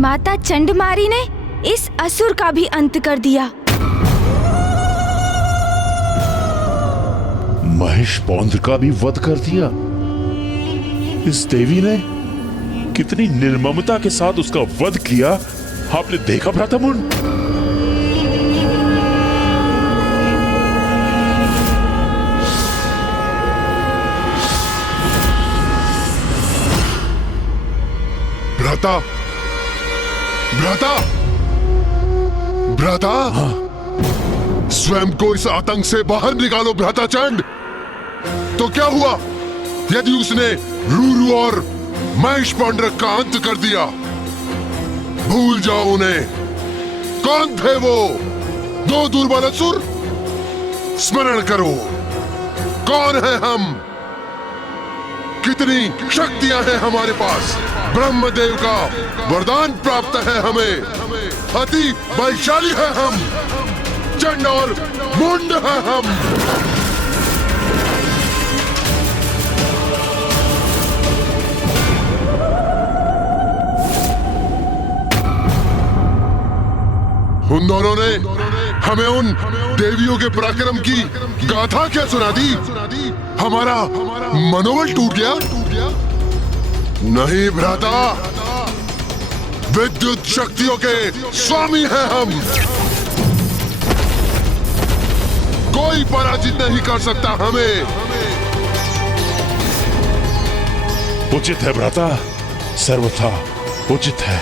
माता चंडमारी ने इस असुर का भी अंत कर दिया। महेश पौंद्र का भी वध कर दिया। इस देवी ने कितनी निर्ममता के साथ उसका वध किया, आपने देखा भ्रातामुंड? भ्राता, भ्राता, भ्राता, स्वयं को इस आतंक से बाहर निकालो भ्राता चंड। तो क्या हुआ यदि उसने रूरू और महेश पौंड्र का अंत कर दिया? भूल जाओ उन्हें। कौन थे वो दो दुर्बल असुर? स्मरण करो, कौन है हम, कितनी शक्तियां हैं हमारे पास। ब्रह्मदेव का वरदान प्राप्त है हमें, अति बलशाली है हम, चंड और मुंड है हम। उन दोनों ने हमें उन देवियों के पराक्रम की गाथा क्या सुना दी? हमारा मनोबल टूट गया? नहीं भ्राता, विद्युत शक्तियों के स्वामी हैं हम। कोई पराजित नहीं कर सकता हमें। उचित है भ्राता, सर्वथा उचित है।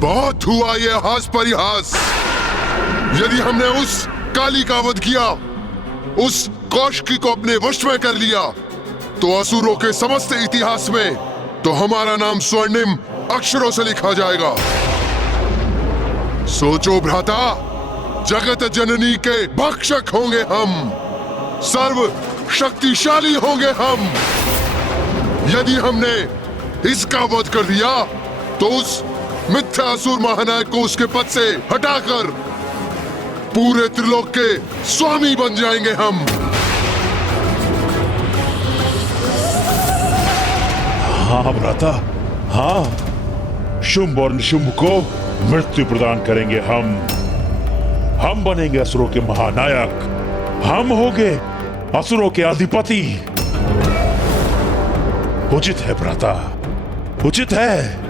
बहुत हुआ ये हास परिहास। यदि हमने उस काली का वध किया, उस कौशिकी को अपने वश में कर लिया, तो असुरों के समस्त इतिहास में तो हमारा नाम स्वर्णिम अक्षरों से लिखा जाएगा। सोचो भ्राता, जगत जननी के भक्षक होंगे हम, सर्व शक्तिशाली होंगे हम। यदि हमने इसका वध कर दिया, तो उस मिथ्या असुर महानायक को उसके पद से हटाकर पूरे त्रिलोक के स्वामी बन जाएंगे हम। हाँ भ्राता, हाँ, शुंभ और निशुंभ को मृत्यु प्रदान करेंगे हम। हम बनेंगे असुरों के महानायक, हम होंगे असुरों के अधिपति। उचित है भ्राता, उचित है।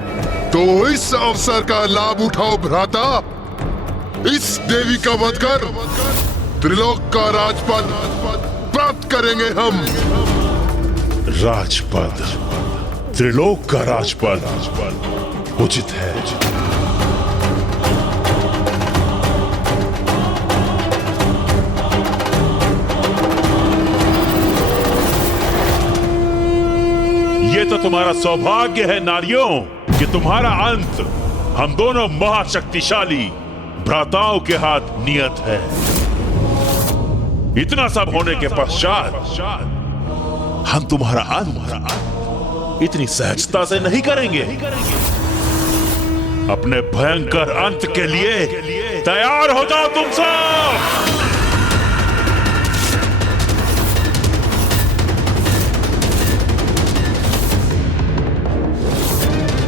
तो इस अवसर का लाभ उठाओ भ्राता। इस देवी का वध कर त्रिलोक का राजपद प्राप्त करेंगे हम। राजपद, त्रिलोक का राजपद उचित है। ये तो तुम्हारा सौभाग्य है नारियों, कि तुम्हारा अंत हम दोनों महाशक्तिशाली भ्राताओं के हाथ नियत है। इतना सब होने के पश्चात हम तुम्हारा अंत इतनी सहजता से नहीं करेंगे। अपने भयंकर अंत के लिए तैयार हो जाओ तुम सब।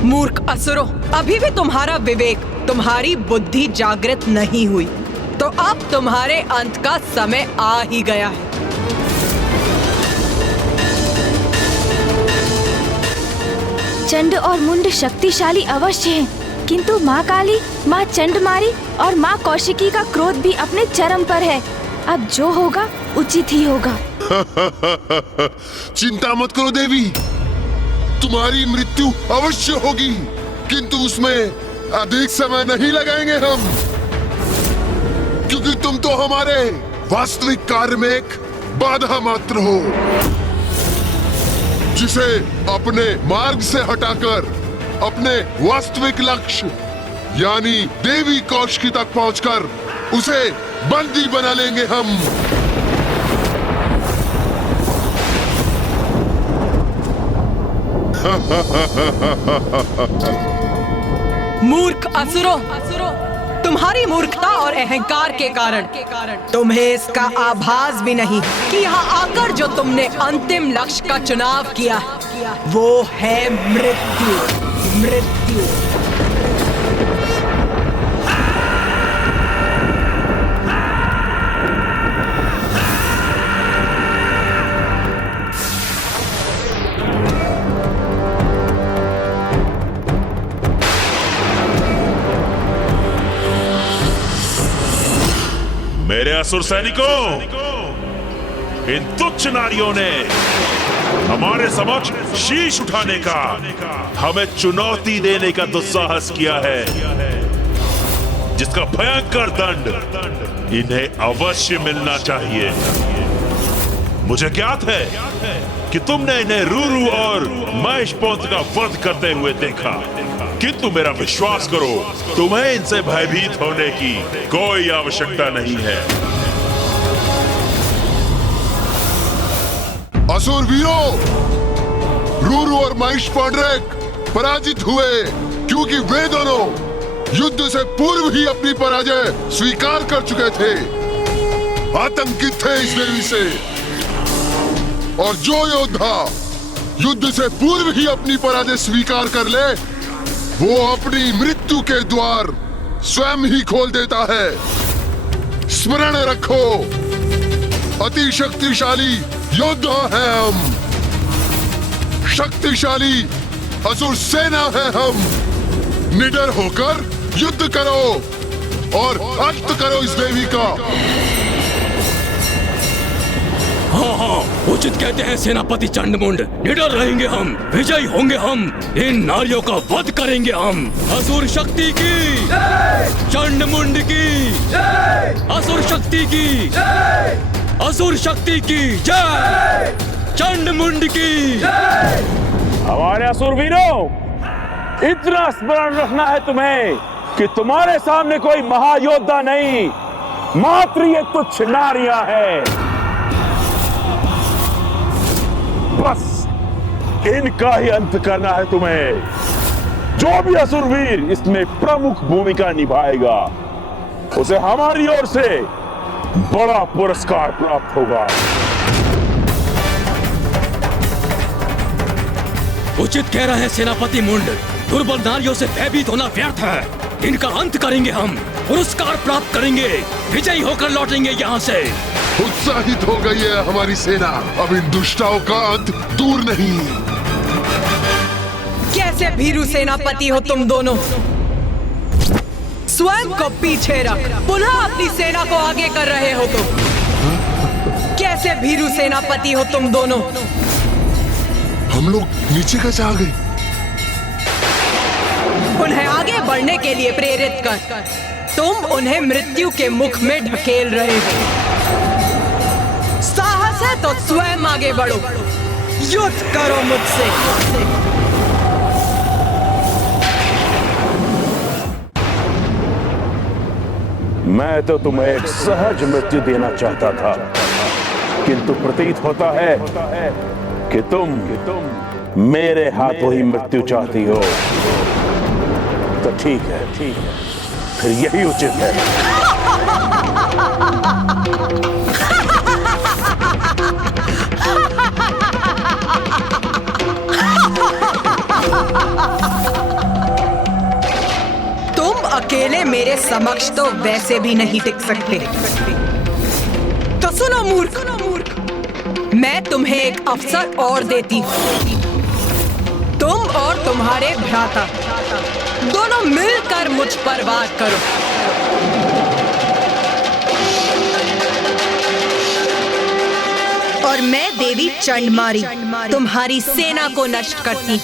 मूर्ख असुरों, अभी भी तुम्हारा विवेक, तुम्हारी बुद्धि जागृत नहीं हुई, तो अब तुम्हारे अंत का समय आ ही गया है। चंड और मुंड शक्तिशाली अवश्य हैं, किंतु माँ काली, माँ चंडमारी और माँ कौशिकी का क्रोध भी अपने चरम पर है। अब जो होगा उचित ही होगा। चिंता मत करो देवी, तुम्हारी मृत्यु अवश्य होगी, किंतु उसमें अधिक समय नहीं लगाएंगे हम, क्योंकि तुम तो हमारे वास्तविक कार्य में एक बाधा मात्र हो, जिसे अपने मार्ग से हटाकर अपने वास्तविक लक्ष्य यानी देवी कौशिकी तक पहुंचकर उसे बंदी बना लेंगे हम। मूर्ख असुरों, तुम्हारी मूर्खता और अहंकार के कारण तुम्हें इसका आभास भी नहीं कि यहाँ आकर जो तुमने अंतिम लक्ष्य का चुनाव किया वो है मृत्यु। मृत्यु। मेरे असुर सैनिकों, इन तुच्छ नारियों ने हमारे समक्ष शीश उठाने का, हमें चुनौती देने का दुस्साहस किया है, जिसका भयंकर दंड इन्हें अवश्य मिलना चाहिए। मुझे ज्ञात है कि तुमने इन्हें रूरू और महेश पोंत का वध करते हुए देखा, किंतु मेरा विश्वास करो, तुम्हें इनसे भयभीत होने की कोई आवश्यकता नहीं है। असुर वीरों, रूरू और महेश पौंड्रेक पराजित हुए, क्योंकि वे दोनों युद्ध से पूर्व ही अपनी पराजय स्वीकार कर चुके थे, आतंकित थे इस देवी से। और जो योद्धा युद्ध से पूर्व ही अपनी पराजय स्वीकार कर ले, वो अपनी मृत्यु के द्वार स्वयं ही खोल देता है। स्मरण रखो, अति शक्तिशाली योद्धा है हम, शक्तिशाली असुर सेना है हम। निडर होकर युद्ध करो और अंत करो इस देवी का। हाँ हाँ, उचित कहते हैं सेनापति चंडमुंड। निडर रहेंगे हम, विजयी होंगे हम, इन नारियों का वध करेंगे हम। असुर शक्ति की, चंडमुंड की, असुर शक्ति की, असुर शक्ति की जय, चंडमुंड की। हमारे असुर वीरों, इतना स्मरण रखना है तुम्हें कि तुम्हारे सामने कोई महायोद्धा नहीं, मात्र ये तुच्छ नारियां हैं। बस इनका ही अंत करना है तुम्हें। जो भी असुरवीर इसमें प्रमुख भूमिका निभाएगा, उसे हमारी ओर से बड़ा पुरस्कार प्राप्त होगा। उचित कह रहे हैं सेनापति मुंड, दुर्बल नारियों से भयभीत होना व्यर्थ है। इनका अंत करेंगे हम, पुरस्कार प्राप्त करेंगे, विजयी होकर लौटेंगे यहाँ से। उत्साहित हो गई है हमारी सेना, अब इन दुष्टाओं का अंत दूर नहीं। कैसे भीरू सेनापति हो तुम दोनों, स्वयं को पीछे रख पुनः अपनी सेना को आगे कर रहे हो तुम। कैसे भीरू सेनापति हो तुम दोनों। हम लोग नीचे कैसे आ गए? उन्हें आगे बढ़ने के लिए प्रेरित कर तुम उन्हें मृत्यु के मुख में ढकेल रहे हो। साहस है तो स्वयं आगे बढ़ो, युद्ध करो मुझसे। मैं तो तुम्हें एक सहज मृत्यु देना चाहता था, किंतु प्रतीत होता है कि तुम मेरे हाथों ही मृत्यु चाहती हो। तो ठीक है, फिर यही उचित है। तुम अकेले मेरे समक्ष तो वैसे भी नहीं टिक सकते। तो सुनो मूर्ख, मैं तुम्हें एक अवसर और देती हूँ। तुम और तुम्हारे भ्राता दोनों मिलकर मुझ पर वार करो। और मैं देवी चंडमारी तुम्हारी सेना को नष्ट करती हूँ।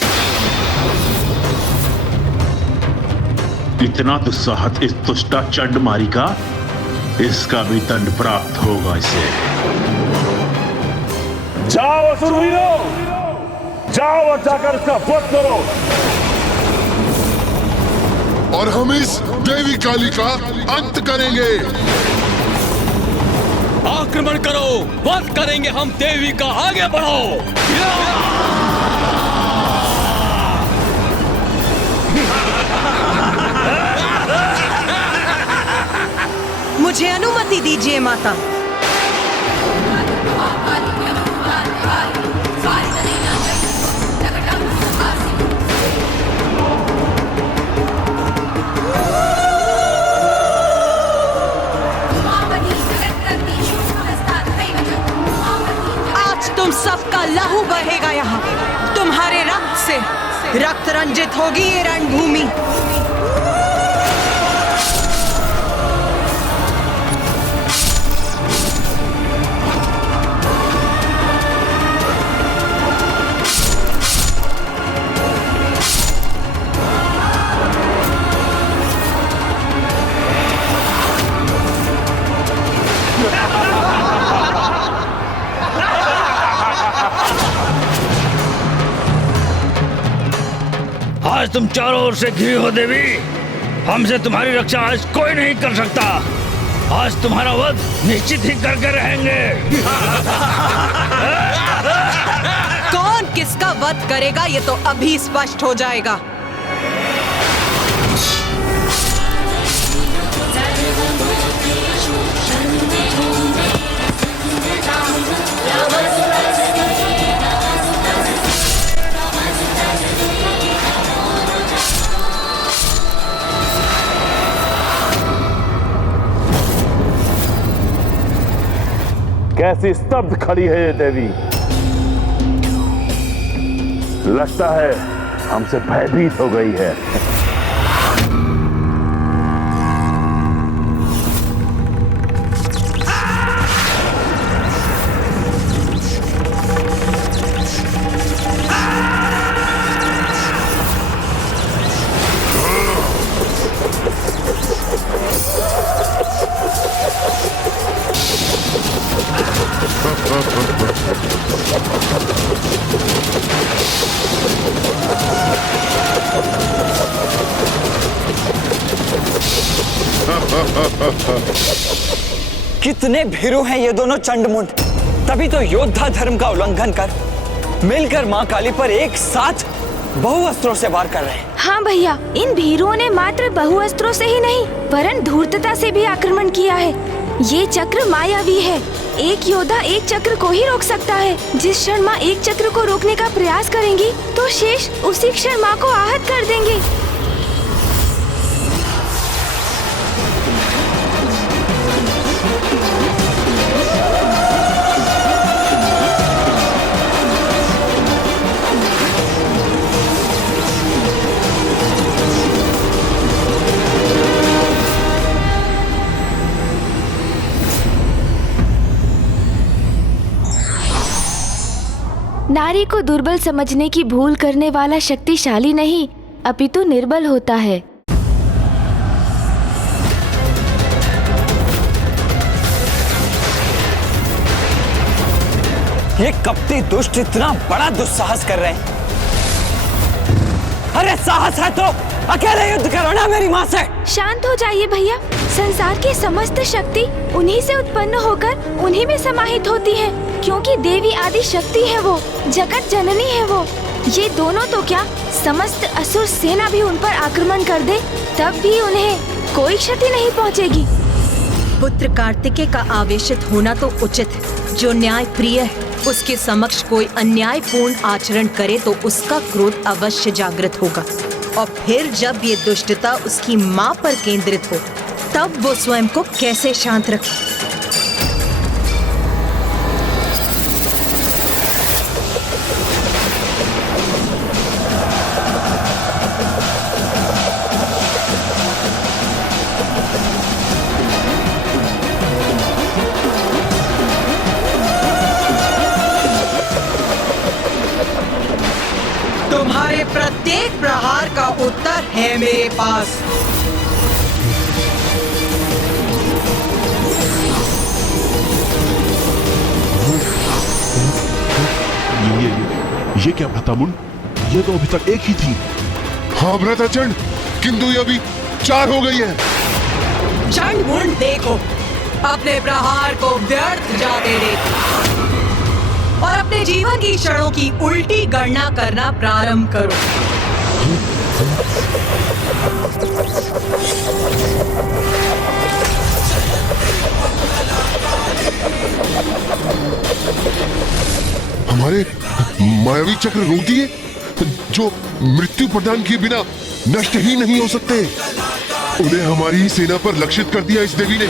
इतना दुस्साहस इस दुष्टा चंडमारी का, इसका भी दंड प्राप्त होगा इसे। जाओ असुरवीरों, जाओ और जाकर इसका वध करो। और हम इस देवी काली का अंत करेंगे। आक्रमण करो, वध करेंगे हम देवी का, आगे बढ़ो। चाहिए माता। आज तुम सबका लहू बहेगा यहाँ। तुम्हारे रक्त से रक्त रंजित होगी ये रणभूमि। आज तुम चारों ओर से घिरी हो देवी। हमसे तुम्हारी रक्षा आज कोई नहीं कर सकता। आज तुम्हारा वध निश्चित ही करके रहेंगे। कौन किसका वध करेगा ये तो अभी स्पष्ट हो जाएगा। कैसी स्तब्ध खड़ी है ये देवी। लगता है हमसे भयभीत हो गई है। कितने भीरू हैं ये दोनों चंडमुंड। तभी तो योद्धा धर्म का उल्लंघन कर मिलकर मां काली पर एक साथ बहुअस्त्रों से वार कर रहे हैं। हाँ भैया, इन भीरुओं ने मात्र बहुअस्त्रों से ही नहीं वरन धूर्तता से भी आक्रमण किया है। ये चक्र मायावी है। एक योद्धा एक चक्र को ही रोक सकता है। जिस क्षण माँ एक चक्र को रोकने का प्रयास करेंगी तो शेष उसी क्षण माँ को आहत कर देंगे। नारी को दुर्बल समझने की भूल करने वाला शक्तिशाली नहीं अपितु निर्बल होता है। ये कपटी दुष्ट इतना बड़ा दुस्साहस कर रहे हैं। अरे साहस है तो अकेले युद्ध करो ना मेरी माँ से। शांत हो जाइए भैया। संसार की समस्त शक्ति उन्हीं से उत्पन्न होकर उन्हीं में समाहित होती है, क्योंकि देवी आदि शक्ति है वो, जगत जननी है वो। ये दोनों तो क्या, समस्त असुर सेना भी उन पर आक्रमण कर दे तब भी उन्हें कोई क्षति नहीं पहुंचेगी। पुत्र कार्तिकेय का आवेशित होना तो उचित है। जो न्याय प्रिय है उसके समक्ष कोई अन्यायपूर्ण आचरण करे तो उसका क्रोध अवश्य जागृत होगा, और फिर जब ये दुष्टता उसकी माँ पर केंद्रित हो तब वो स्वयं को कैसे शांत रखे। तुम्हारे प्रत्येक प्रहार का उत्तर है मेरे पास। ये क्या भ्रातामुंड, ये तो अभी तक एक ही थी। हाँ भ्राताचंड, किंतु ये अभी 4 हो गई है। चंडमुंड देखो, अपने प्रहार को व्यर्थ जाते देखो और अपने जीवन की क्षणों की उल्टी गणना करना प्रारंभ करो। हमारे मायावी चक्र रोक दिए, जो मृत्यु प्रदान किए बिना नष्ट ही नहीं हो सकते। उन्हें हमारी ही सेना पर लक्षित कर दिया इस देवी ने।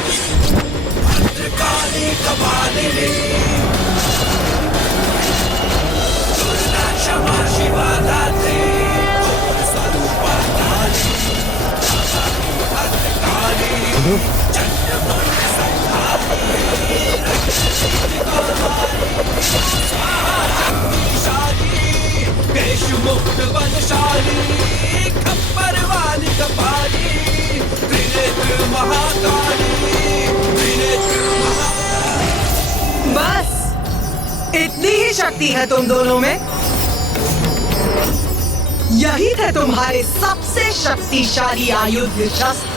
बस इतनी ही शक्ति है तुम दोनों में। यही थे तुम्हारे सबसे शक्तिशाली आयुध शस्त्र।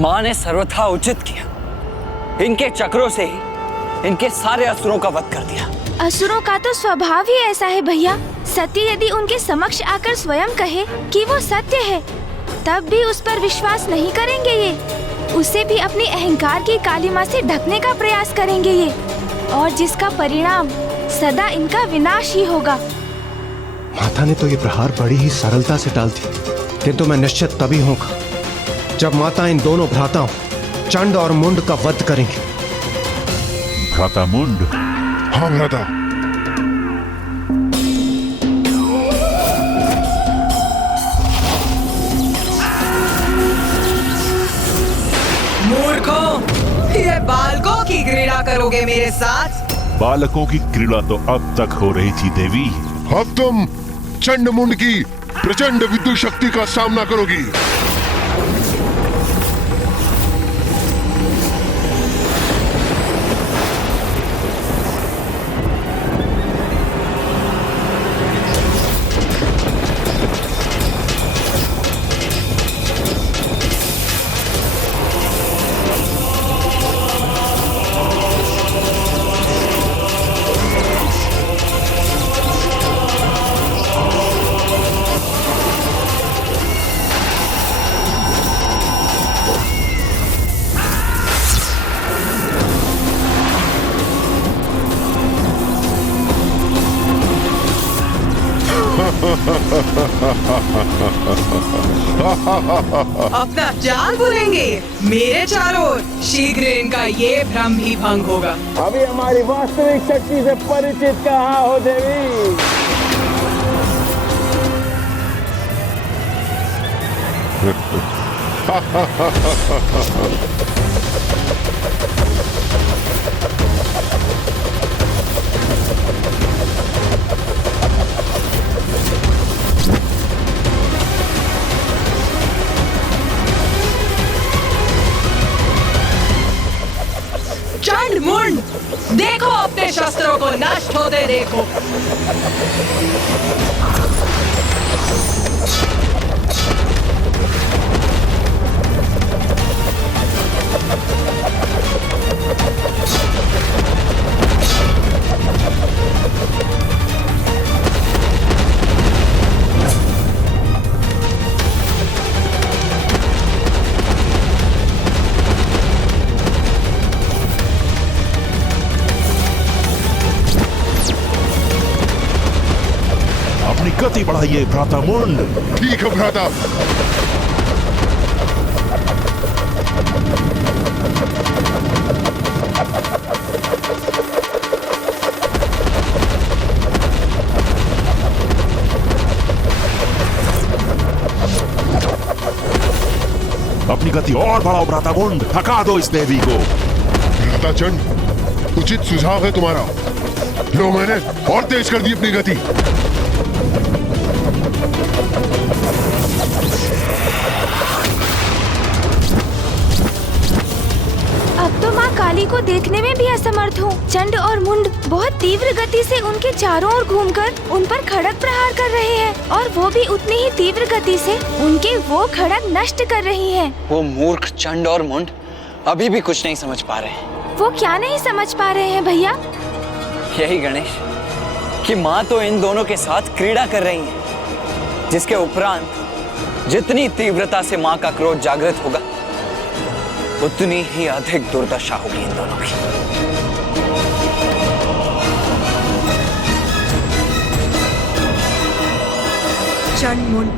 माँ ने सर्वथा उचित किया। इनके चक्रों से ही इनके सारे असुरों का वध कर दिया। असुरों का तो स्वभाव ही ऐसा है भैया। सती यदि उनके समक्ष आकर स्वयं कहे कि वो सत्य है, तब भी उस पर विश्वास नहीं करेंगे ये। उसे भी अपनी अहंकार की कालिमा से ढकने का प्रयास करेंगे ये, और जिसका परिणाम सदा इनका विनाश ही होगा। माता ने तो ये प्रहार बड़ी ही सरलता से टाल दी, किंतु मैं निश्चित तभी होगा जब माता इन दोनों भ्राताओं चंड और मुंड का वध करेंगे। भ्राता मुंड? हाँ भ्राता। मूर्खों, ये बालकों की क्रीड़ा करोगे मेरे साथ? बालकों की क्रीड़ा तो अब तक हो रही थी देवी। अब तुम चंड मुंड की प्रचंड विद्युत शक्ति का सामना करोगी। अपना जाल बुनेंगे मेरे चारों ओर। शीघ्र इनका ये भ्रम भी भंग होगा। अभी हमारी वास्तविक शक्ति से परिचित कहाँ हो देवी? चंड मुंड, देखो अपने शस्त्रों को नष्ट होते देखो। गति बढ़ाइए भ्राता मुंड। ठीक है भ्राता। अपनी गति और बढ़ाओ भ्राता मुंड, थका दो इस देवी को। भ्राता चंड, उचित सुझाव है तुम्हारा। लो, मैंने और तेज कर दी अपनी गति। अब तो माँ काली को देखने में भी असमर्थ हूँ। चंड और मुंड बहुत तीव्र गति से उनके चारों ओर घूमकर उन पर खड़ग प्रहार कर रहे हैं, और वो भी उतनी ही तीव्र गति से उनके वो खड़ग नष्ट कर रही हैं। वो मूर्ख चंड और मुंड अभी भी कुछ नहीं समझ पा रहे हैं। वो क्या नहीं समझ पा रहे हैं भैया? यही गणेश कि माँ तो इन दोनों के साथ क्रीड़ा कर रही है, जिसके उपरांत जितनी तीव्रता से माँ का क्रोध जागृत होगा, उतनी ही अधिक दुर्दशा होगी इन दोनों की। चंड मुंड,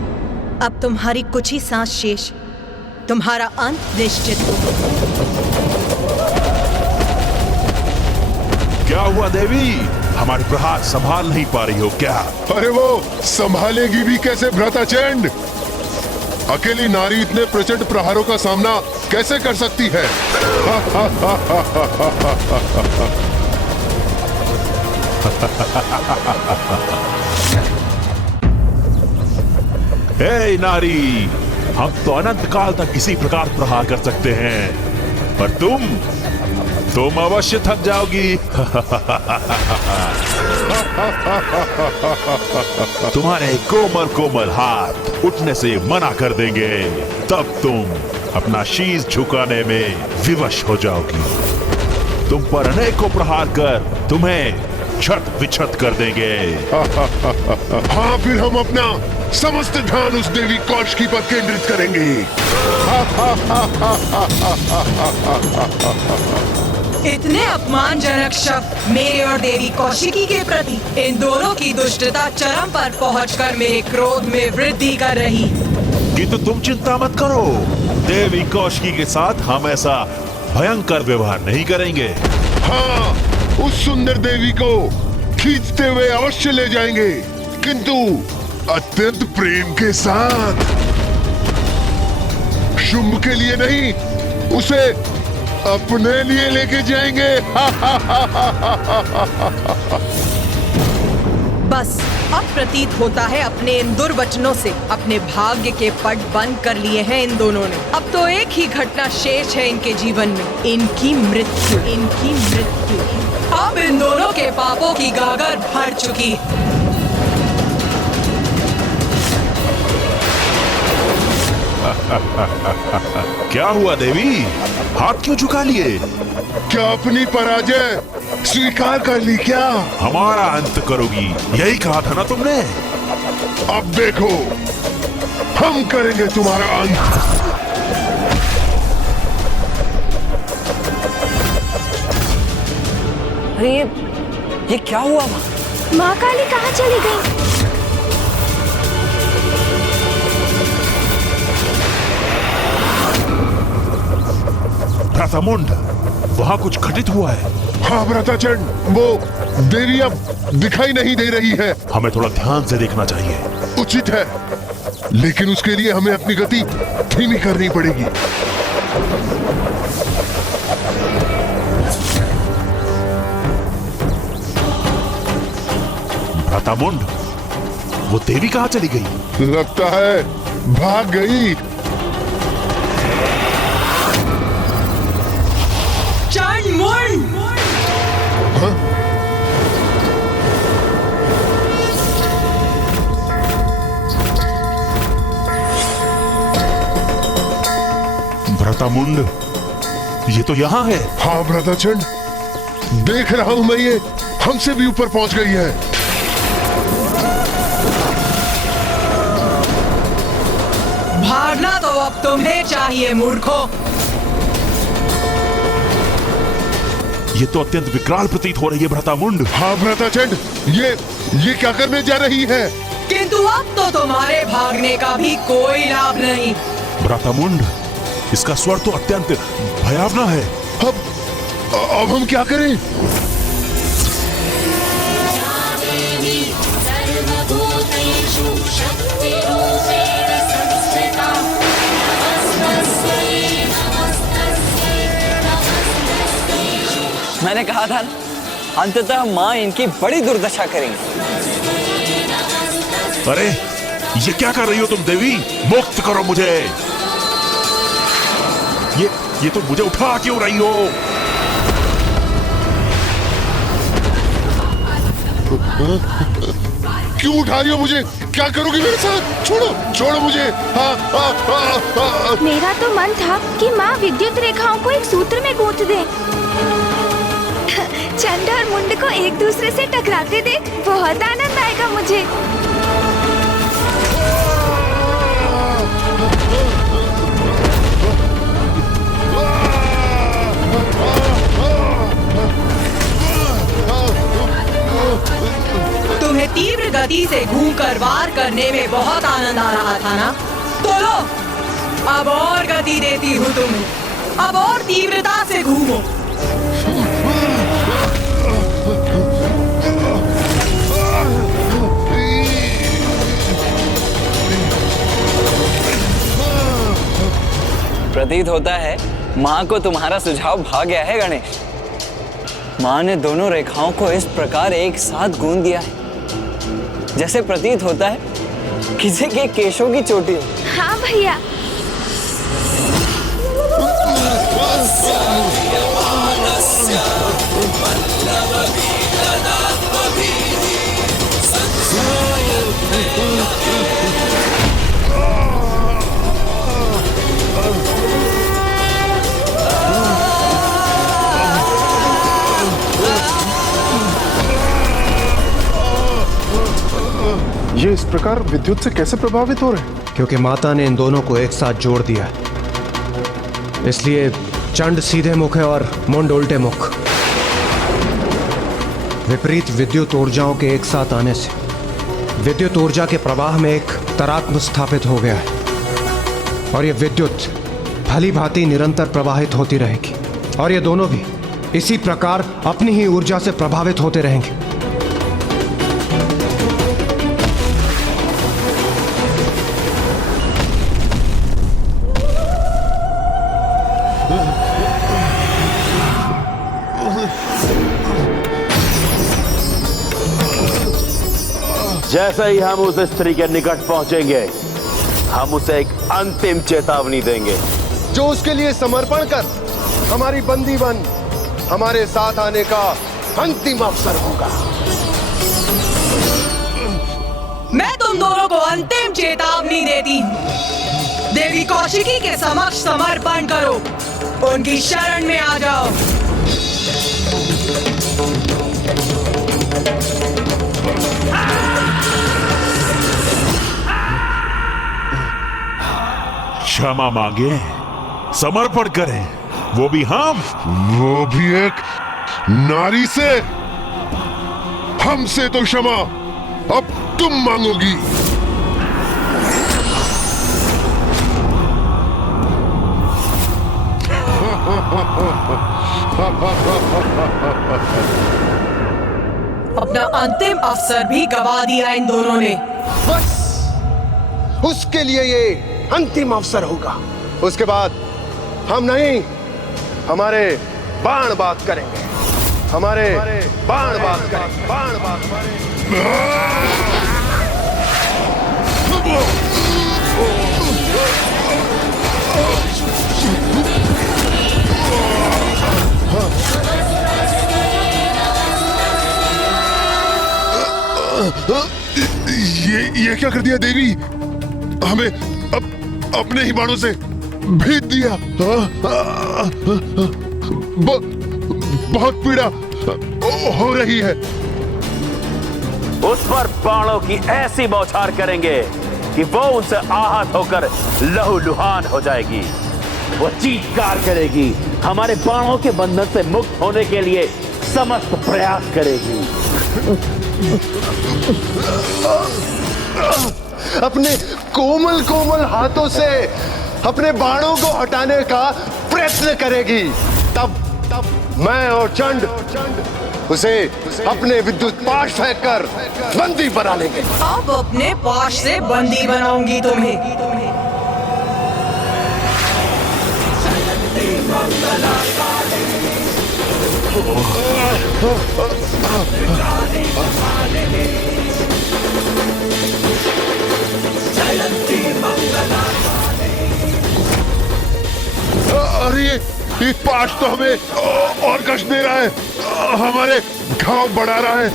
अब तुम्हारी कुछ ही सांस शेष, तुम्हारा अंत निश्चित हो। क्या हुआ देवी? हमारे प्रहार संभाल नहीं पा रही हो क्या? अरे वो संभालेगी भी कैसे भ्राताचंड? अकेली नारी इतने प्रचंड प्रहारों का सामना कैसे कर सकती है? हे नारी, हम तो अनंत काल तक इसी प्रकार प्रहार कर सकते हैं, पर तुम अवश्य थक जाओगी। तुम्हारे कोमल कोमल हाथ उठने से मना कर देंगे, तब तुम अपना शीश झुकाने में विवश हो जाओगी। तुम पर अनेकों प्रहार कर तुम्हें छत विछत कर देंगे। हाँ, फिर हम अपना समस्त ध्यान उस देवी कौशिकी पर केंद्रित करेंगे। इतने अपमानजनक शब्द मेरे और देवी कौशिकी के प्रति, इन दोनों की दुष्टता चरम पर पहुंचकर मेरे क्रोध में वृद्धि कर रही। किंतु तुम चिंता मत करो, देवी कौशिकी के साथ हम ऐसा भयंकर व्यवहार नहीं करेंगे। हाँ, उस सुंदर देवी को खींचते हुए अवश्य ले जाएंगे, किंतु अत्यंत प्रेम के साथ। शुंभ के लिए नहीं, उसे अपने लिए लेके जाएंगे। बस अब प्रतीत होता है अपने इन दुर्वचनों से अपने भाग्य के पट बंद कर लिए हैं इन दोनों ने। अब तो एक ही घटना शेष है इनके जीवन में, इनकी मृत्यु। अब इन दोनों के पापों की गागर भर चुकी। क्या हुआ देवी? हाथ क्यों झुका लिए? क्या अपनी पराजय स्वीकार कर ली क्या? हमारा अंत करोगी, यही कहा था ना तुमने। अब देखो, हम करेंगे तुम्हारा अंत। अरे ये क्या हुआ? माँ काली कहाँ चली गई? भ्रातामुंड, वहाँ कुछ घटित हुआ है। हाँ भ्राताचंड, वो देवी अब दिखाई नहीं दे रही है। हमें थोड़ा ध्यान से देखना चाहिए। उचित है, लेकिन उसके लिए हमें अपनी गति धीमी करनी पड़ेगी। भ्रातामुंड, वो देवी कहाँ चली गई? लगता है भाग गई। हाँ? भ्रातामुंड, ये तो यहाँ है। हाँ भ्राताचंड, देख रहा हूं मैं, ये हमसे भी ऊपर पहुंच गई है। भागना तो अब तुम्हें चाहिए मूर्खों। ये तो अत्यंत विकराल प्रतीत हो रही है भ्रातामुंड। हाँ भ्राताचंड, ये क्या करने जा रही है? किंतु अब तो तुम्हारे भागने का भी कोई लाभ नहीं। भ्रातामुंड, इसका स्वर तो अत्यंत भयावना है। अब हम क्या करें? मैंने कहा था ना, अंततः माँ इनकी बड़ी दुर्दशा करेंगी। अरे ये क्या कर रही हो तुम देवी? मुक्त करो मुझे। ये तो मुझे उठा क्यों रही हो? क्यों उठा रही हो मुझे? क्या करोगी मेरे साथ? छोड़ो मुझे। मेरा तो मन था कि माँ विद्युत रेखाओं को एक सूत्र में गूंथ दे। चंड और मुंड को एक दूसरे से टकराते देख बहुत आनंद आएगा मुझे। तुम्हें तीव्र गति से घूमकर वार करने में बहुत आनंद आ रहा था ना? तो लो, अब और गति देती हूँ तुम्हें। अब और तीव्रता से घूमो। प्रतीत होता है माँ को तुम्हारा सुझाव भा गया है गणेश। माँ ने दोनों रेखाओं को इस प्रकार एक साथ गूंद दिया है जैसे प्रतीत होता है किसी के केशों की चोटी हो। हाँ भैया। ये इस प्रकार विद्युत से कैसे प्रभावित हो रहे हैं? क्योंकि माता ने इन दोनों को एक साथ जोड़ दिया है। इसलिए चंड सीधे मुख है और मुंड उल्टे मुख। विपरीत विद्युत ऊर्जाओं के एक साथ आने से विद्युत ऊर्जा के प्रवाह में एक तरात्म स्थापित हो गया है और ये विद्युत भली भांति निरंतर प्रवाहित होती रहेगी और ये दोनों भी इसी प्रकार अपनी ही ऊर्जा से प्रभावित होते रहेंगे। जैसे ही हम उस स्त्री के निकट पहुंचेंगे हम उसे एक अंतिम चेतावनी देंगे जो उसके लिए समर्पण कर हमारी बंदी बन हमारे साथ आने का अंतिम अवसर होगा। मैं तुम दोनों को अंतिम चेतावनी देती हूँ। देवी कौशिकी के समक्ष समर्पण करो, उनकी शरण में आ जाओ। क्षमा मांगे, समर्पण करें, वो भी हम, वो भी एक नारी से। हमसे तो क्षमा अब तुम मांगोगी। अपना अंतिम अवसर भी गवा दिया इन दोनों ने। बस उसके लिए ये अंतिम अवसर होगा। उसके बाद हम नहीं, हमारे बाण बात करेंगे। हमारे बाण बात करेंगे। बाण बात ये क्या कर दिया देवी? हमें अपने ही बाणों से भेद दिया। बहुत पीड़ा हो रही है। उस पर बाणों की ऐसी बौछार करेंगे कि वो उनसे आहत होकर लहूलुहान हो जाएगी। वो चीत्कार करेगी, हमारे बाणों के बंधन से मुक्त होने के लिए समस्त प्रयास करेगी। अपने कोमल कोमल हाथों से अपने बाणों को हटाने का प्रयत्न करेगी। तब मैं और चंड उसे अपने विद्युत पाश फेंक कर बंदी बना लेंगे। अब अपने पाश से बंदी बनाऊंगी तुम्हें। अरे ये पाश तो हमें और कष्ट दे रहा है, हमारे घाव बढ़ा रहा है।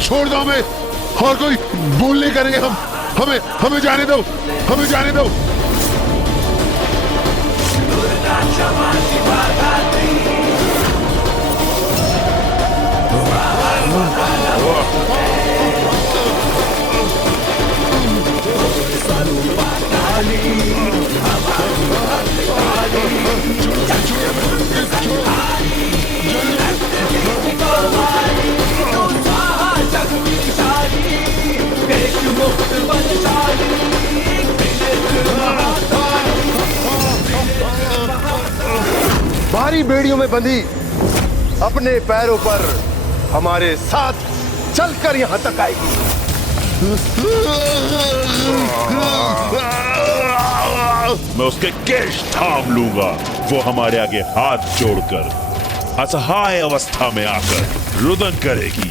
छोड़ दो हमें, और कोई भूल नहीं करेंगे हम। हमें जाने दो, हमें जाने दो। भारी बेड़ियों में बंधी अपने पैरों पर हमारे साथ चलकर यहाँ तक आएगी। मैं उसके केश थाम लूंगा। वो हमारे आगे हाथ जोड़कर असहाय अवस्था में आकर रुदन करेगी।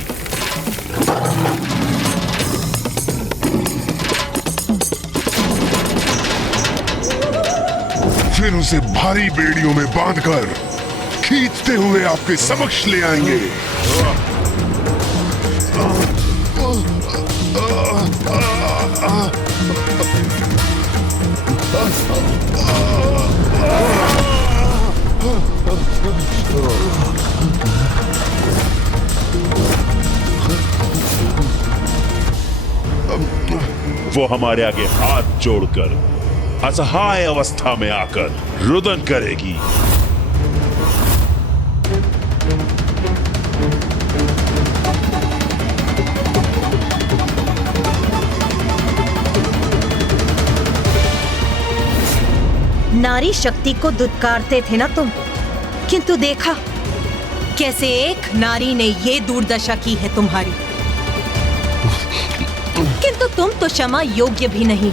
फिर उसे भारी बेड़ियों में बांधकर खींचते हुए आपके समक्ष ले आएंगे। वो हमारे आगे हाथ जोड़कर असहाय अवस्था में आकर रुदन करेगी। नारी शक्ति को दुत्कारते थे ना तुम, किंतु देखा कैसे एक नारी ने ये दुर्दशा की है तुम्हारी। किंतु तुम तो क्षमा योग्य भी नहीं।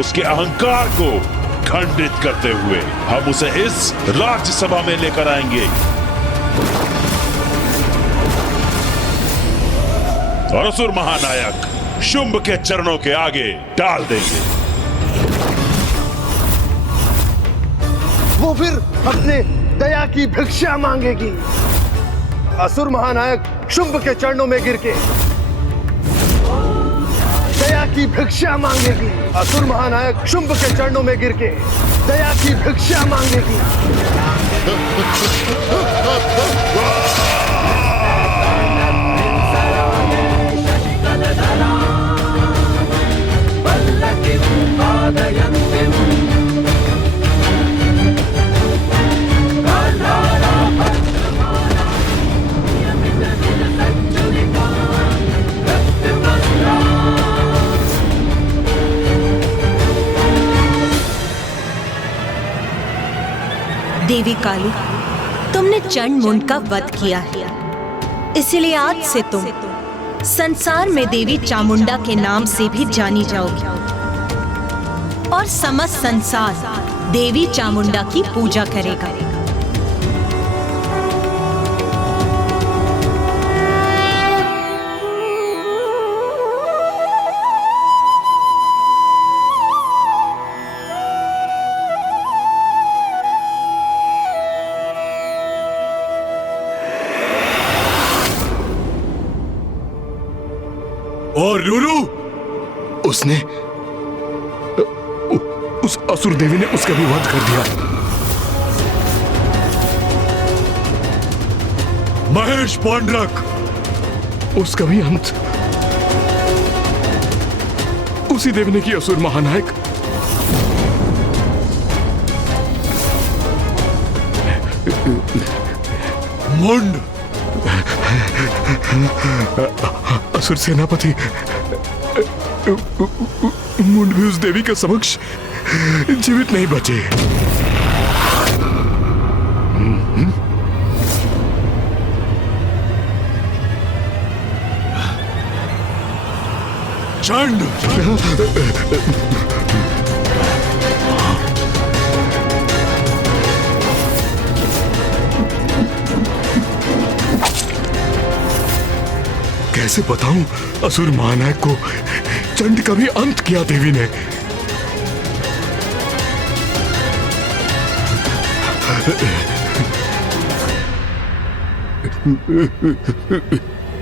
उसके अहंकार को खंडित करते हुए हम उसे इस राज्यसभा में लेकर आएंगे और असुर महानायक शुंभ के चरणों के आगे डाल देंगे। वो फिर अपने दया की भिक्षा मांगेगी। असुर महानायक शुंभ के चरणों में गिर के दया की भिक्षा मांगेगी। असुर महानायक शुंभ के चरणों में गिर के दया की भिक्षा मांगेगी। देवी काली, तुमने चंड मुंड का वध किया है, इसलिए आज से तुम संसार में देवी चामुंडा के नाम से भी जानी जाओगी और समस्त संसार देवी चामुंडा की पूजा करेगा। और लूलू, उसने उस असुर देवी ने उसका भी वध कर दिया। महेश पांडरक, उसका भी अंत उसी देवी ने किया। असुर महानायक, मुंड, असुर सेनापति, मुंड भी उस देवी के समक्ष जीवित नहीं बचे। चंड! कैसे बताऊं असुर महानायक को चंड का भी अंत किया देवी ने।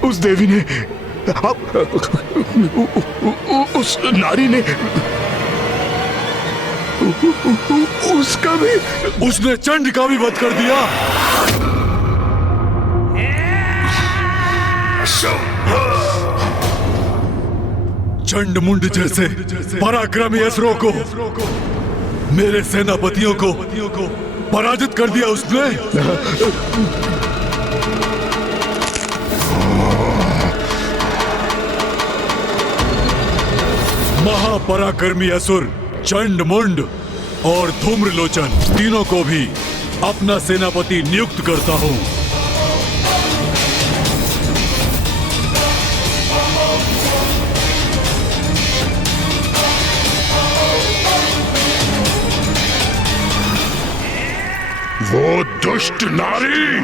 उस देवी ने उस नारी ने उसका भी, उसने चंड का भी वध कर दिया। चंडमुंड जैसे पराक्रमी असुरों को, मेरे सेनापतियों को पराजित कर दिया उसने। महापराक्रमी असुर चंडमुंड और धूम्रलोचन तीनों को भी अपना सेनापति नियुक्त करता हूं। वो दुष्ट नारी,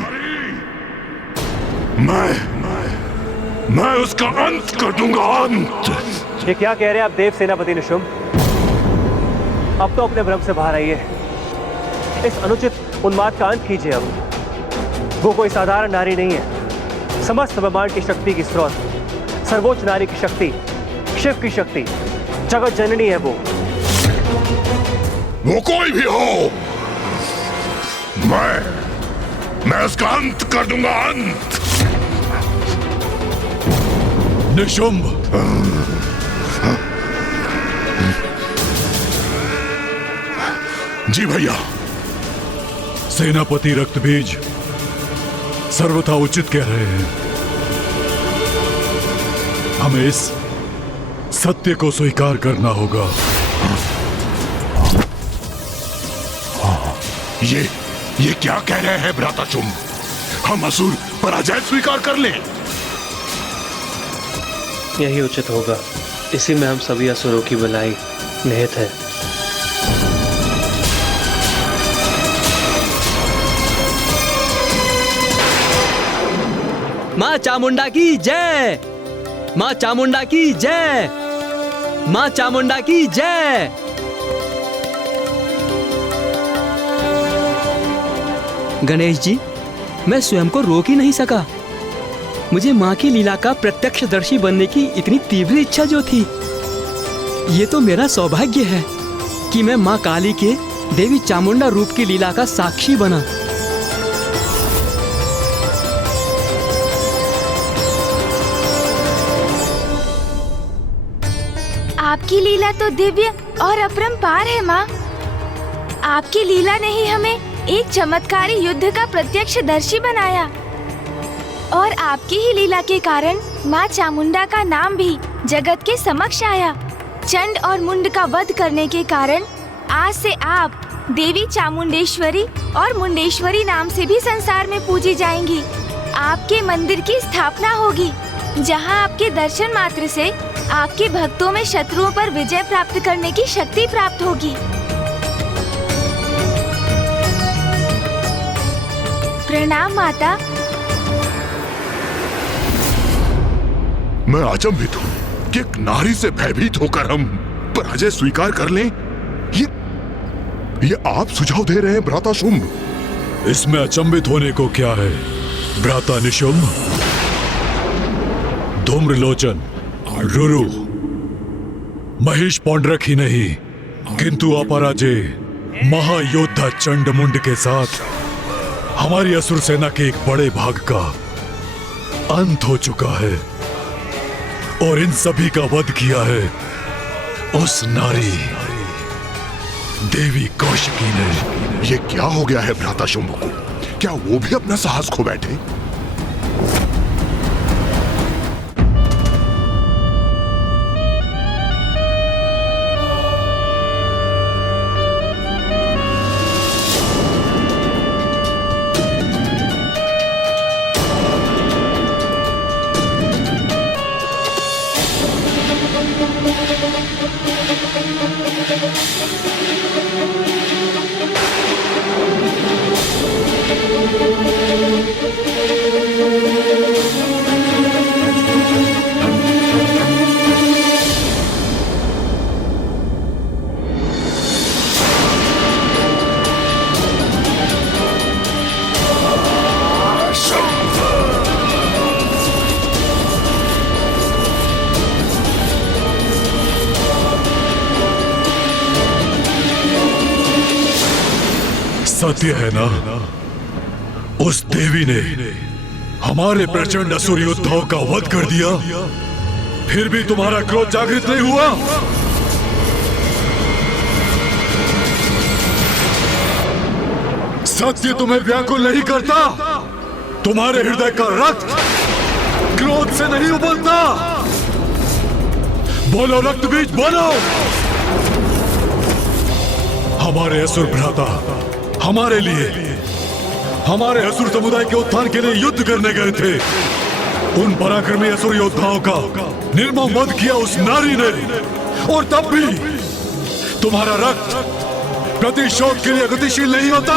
मैं उसका अंत कर दूंगा, अंत। ये क्या कह रहे हैं आप देव सेनापति निशुंभ? अब तो अपने भ्रम से बाहर आइए। इस अनुचित उन्माद का अंत कीजिए। अब वो कोई साधारण नारी नहीं है, समस्त ब्रह्मांड की शक्ति की स्रोत, सर्वोच्च नारी की शक्ति, शिव की शक्ति, जगत जननी है वो कोई भी हो, मैं उसका अंत कर दूंगा, अंत। निशुंभ, जी भैया। सेनापति रक्तबीज सर्वथा उचित कह रहे हैं। हमें इस सत्य को स्वीकार करना होगा। ये क्या कह रहे हैं भ्राताशुंभ? हम असुर पराजय स्वीकार कर लें? यही उचित होगा। इसी में हम सभी असुरों की भलाई निहित है। माँ चामुंडा की जय! माँ चामुंडा की जय! माँ चामुंडा की जय! गणेश जी, मैं स्वयं को रोक ही नहीं सका। मुझे माँ की लीला का प्रत्यक्षदर्शी बनने की इतनी तीव्र इच्छा जो थी, ये तो मेरा सौभाग्य है कि मैं माँ काली के देवी चामुंडा रूप की लीला का साक्षी बना। आपकी लीला तो दिव्य और अपरंपार है माँ। आपकी लीला ने ही हमें एक चमत्कारी युद्ध का प्रत्यक्षदर्शी बनाया और आपकी ही लीला के कारण माँ चामुंडा का नाम भी जगत के समक्ष आया। चंड और मुंड का वध करने के कारण आज से आप देवी चामुंडेश्वरी और मुंडेश्वरी नाम से भी संसार में पूजी जाएंगी। आपके मंदिर की स्थापना होगी, जहाँ आपके दर्शन मात्र से आपके भक्तों में शत्रुओं पर विजय प्राप्त करने की शक्ति प्राप्त होगी। प्रणाम माता। मैं अचंभित हूँ कि एक नारी से भयभीत होकर हम पराजय स्वीकार कर लें। ये आप सुझाव दे रहे हैं भ्राताशुंभ? इसमें अचंभित होने को क्या है भ्राता निशुंभ? धूम्रलोचन, रुरु, महिष पौंड्रक ही नहीं किंतु अपराजय महायोद्धा चंडमुंड के साथ हमारी असुर सेना के एक बड़े भाग का अंत हो चुका है और इन सभी का वध किया है उस नारी देवी कौशिकी ने। ये क्या हो गया है भ्राताशुंभ को? क्या वो भी अपना साहस खो बैठे? सत्य है ना, उस देवी ने हमारे प्रचंड असुर योद्धाओं का वध कर दिया, फिर भी तुम्हारा क्रोध जागृत नहीं हुआ। सत्य तुम्हें व्याकुल नहीं करता, तुम्हारे हृदय का रक्त क्रोध से नहीं उबलता। बोलो रक्त बीज बोलो। हमारे असुर भ्राता हमारे लिए, हमारे असुर समुदाय के उत्थान के लिए युद्ध करने गए थे। उन पराक्रमी असुर योद्धाओं का निर्मम वध किया उस नारी ने, और तब भी तुम्हारा रक्त प्रतिशोध के लिए गतिशील नहीं होता।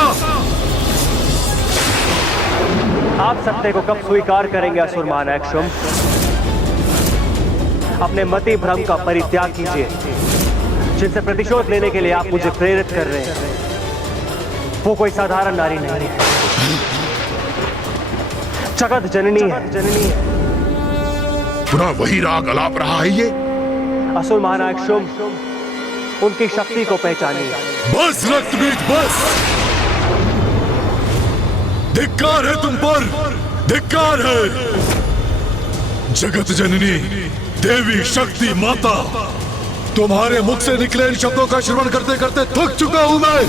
आप सत्य को कब स्वीकार करेंगे असुर महानायक शुंभ? अपने मति भ्रम का परित्याग कीजिए, जिनसे प्रतिशोध लेने के लिए आप मुझे प्रेरित कर रहे हैं। वो कोई साधारण नारी नहीं है, जगत जननी है। पुनः वही राग अलाप रहा है ये। असुर महानायक शुंभ, उनकी शक्ति को पहचानिए। बस रक्त बीज बस। धिक्कार है तुम पर, धिक्कार है। जगत जननी देवी शक्ति माता, तुम्हारे मुख से निकले इन शब्दों का श्रवण करते करते थक चुका हूं मैं।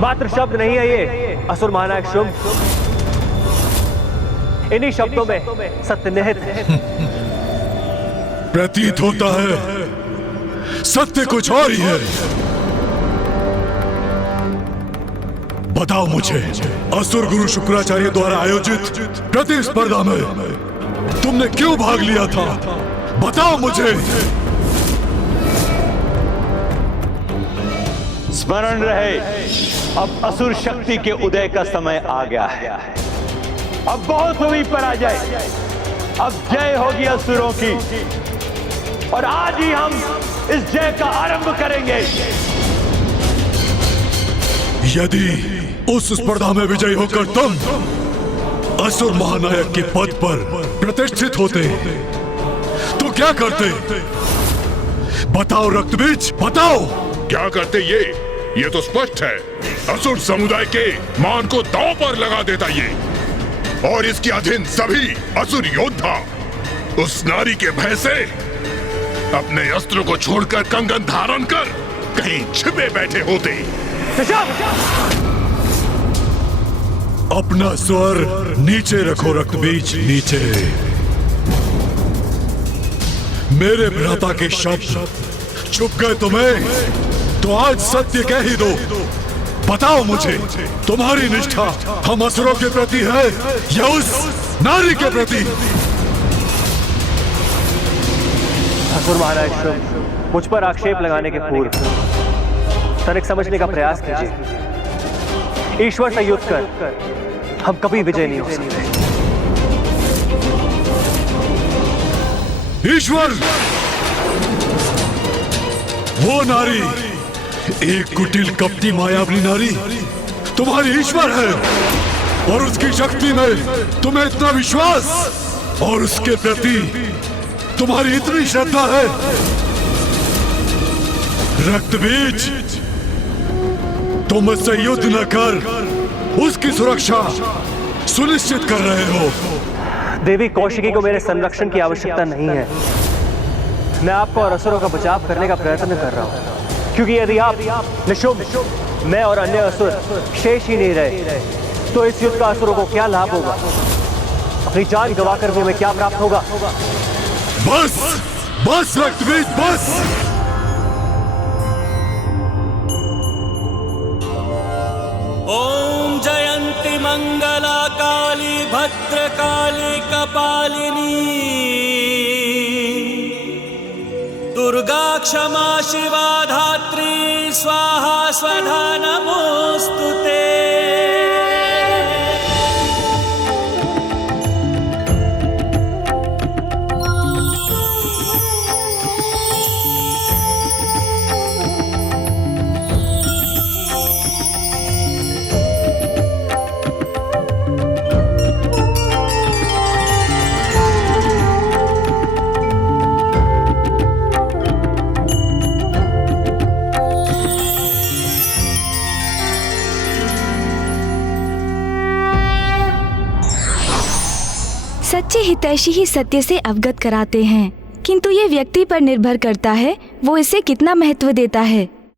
मात्र शब्द नहीं है ये असुर महानायक शुंभ, इन्हीं शब्दों में सत्य निहित है। प्रतीत होता है सत्य कुछ और ही है। बताओ मुझे, असुर गुरु शुक्राचार्य द्वारा आयोजित प्रतिस्पर्धा में तुमने क्यों भाग लिया था? बताओ मुझे। स्मरण रहे, अब असुर शक्ति के उदय का समय आ गया है। अब बहुत हुई पराजय, अब जय होगी असुरों की, और आज ही हम इस जय का आरंभ करेंगे। यदि उस स्पर्धा में विजयी होकर तुम असुर महानायक के पद पर प्रतिष्ठित होते तो क्या करते? बताओ रक्तबीज, बताओ। क्या करते ये तो स्पष्ट है। असुर समुदाय के मान को दांव पर लगा देता ये, और इसके अधीन सभी असुर योद्धा उस नारी के भय से अपने अस्त्र को छोड़कर कंगन धारण कर कहीं छिपे बैठे होते। अपना स्वर नीचे रखो रक्तबीज, नीचे। मेरे भ्राता के शब्द चुप गए तुम्हें, तो आज सत्य कह ही दो। बताओ मुझे, तुम्हारी निष्ठा हम असुरों के प्रति है या उस नारी के प्रति? असुर महाराज शुंभ, मुझ पर आक्षेप लगाने के पूर्व तनिक समझने का प्रयास कीजिए। ईश्वर से युद्ध कर हम कभी विजय नहीं हो सकते। ईश्वर, वो नारी, एक कुटिल कपटी मायावी नारी तुम्हारी ईश्वर है, और उसकी शक्ति में तुम्हें इतना विश्वास और उसके प्रति तुम्हारी इतनी श्रद्धा है। रक्तबीज, तुम उससे युद्ध न कर उसकी सुरक्षा सुनिश्चित कर रहे हो। देवी कौशिकी को मेरे संरक्षण की आवश्यकता नहीं है। मैं आपको और असुरों का बचाव करने का प्रयत्न कर रहा हूं, क्योंकि यदि आप निशुंभ, मैं और अन्य असुर शेष ही नहीं रहे तो इस युद्ध का असुरों को क्या लाभ होगा? अपनी जान गंवाकर भी हमें क्या प्राप्त होगा? बस बस रक्तबीज, बस। ओम जयंती मंगला काली भद्रकाली कपालिनी, दुर्गा क्षमा शिवा धात्री स्वाहा स्वधा नमोस्तुते। सच्चे हितैषी ही सत्य से अवगत कराते हैं, किंतु ये व्यक्ति पर निर्भर करता है वो इसे कितना महत्व देता है।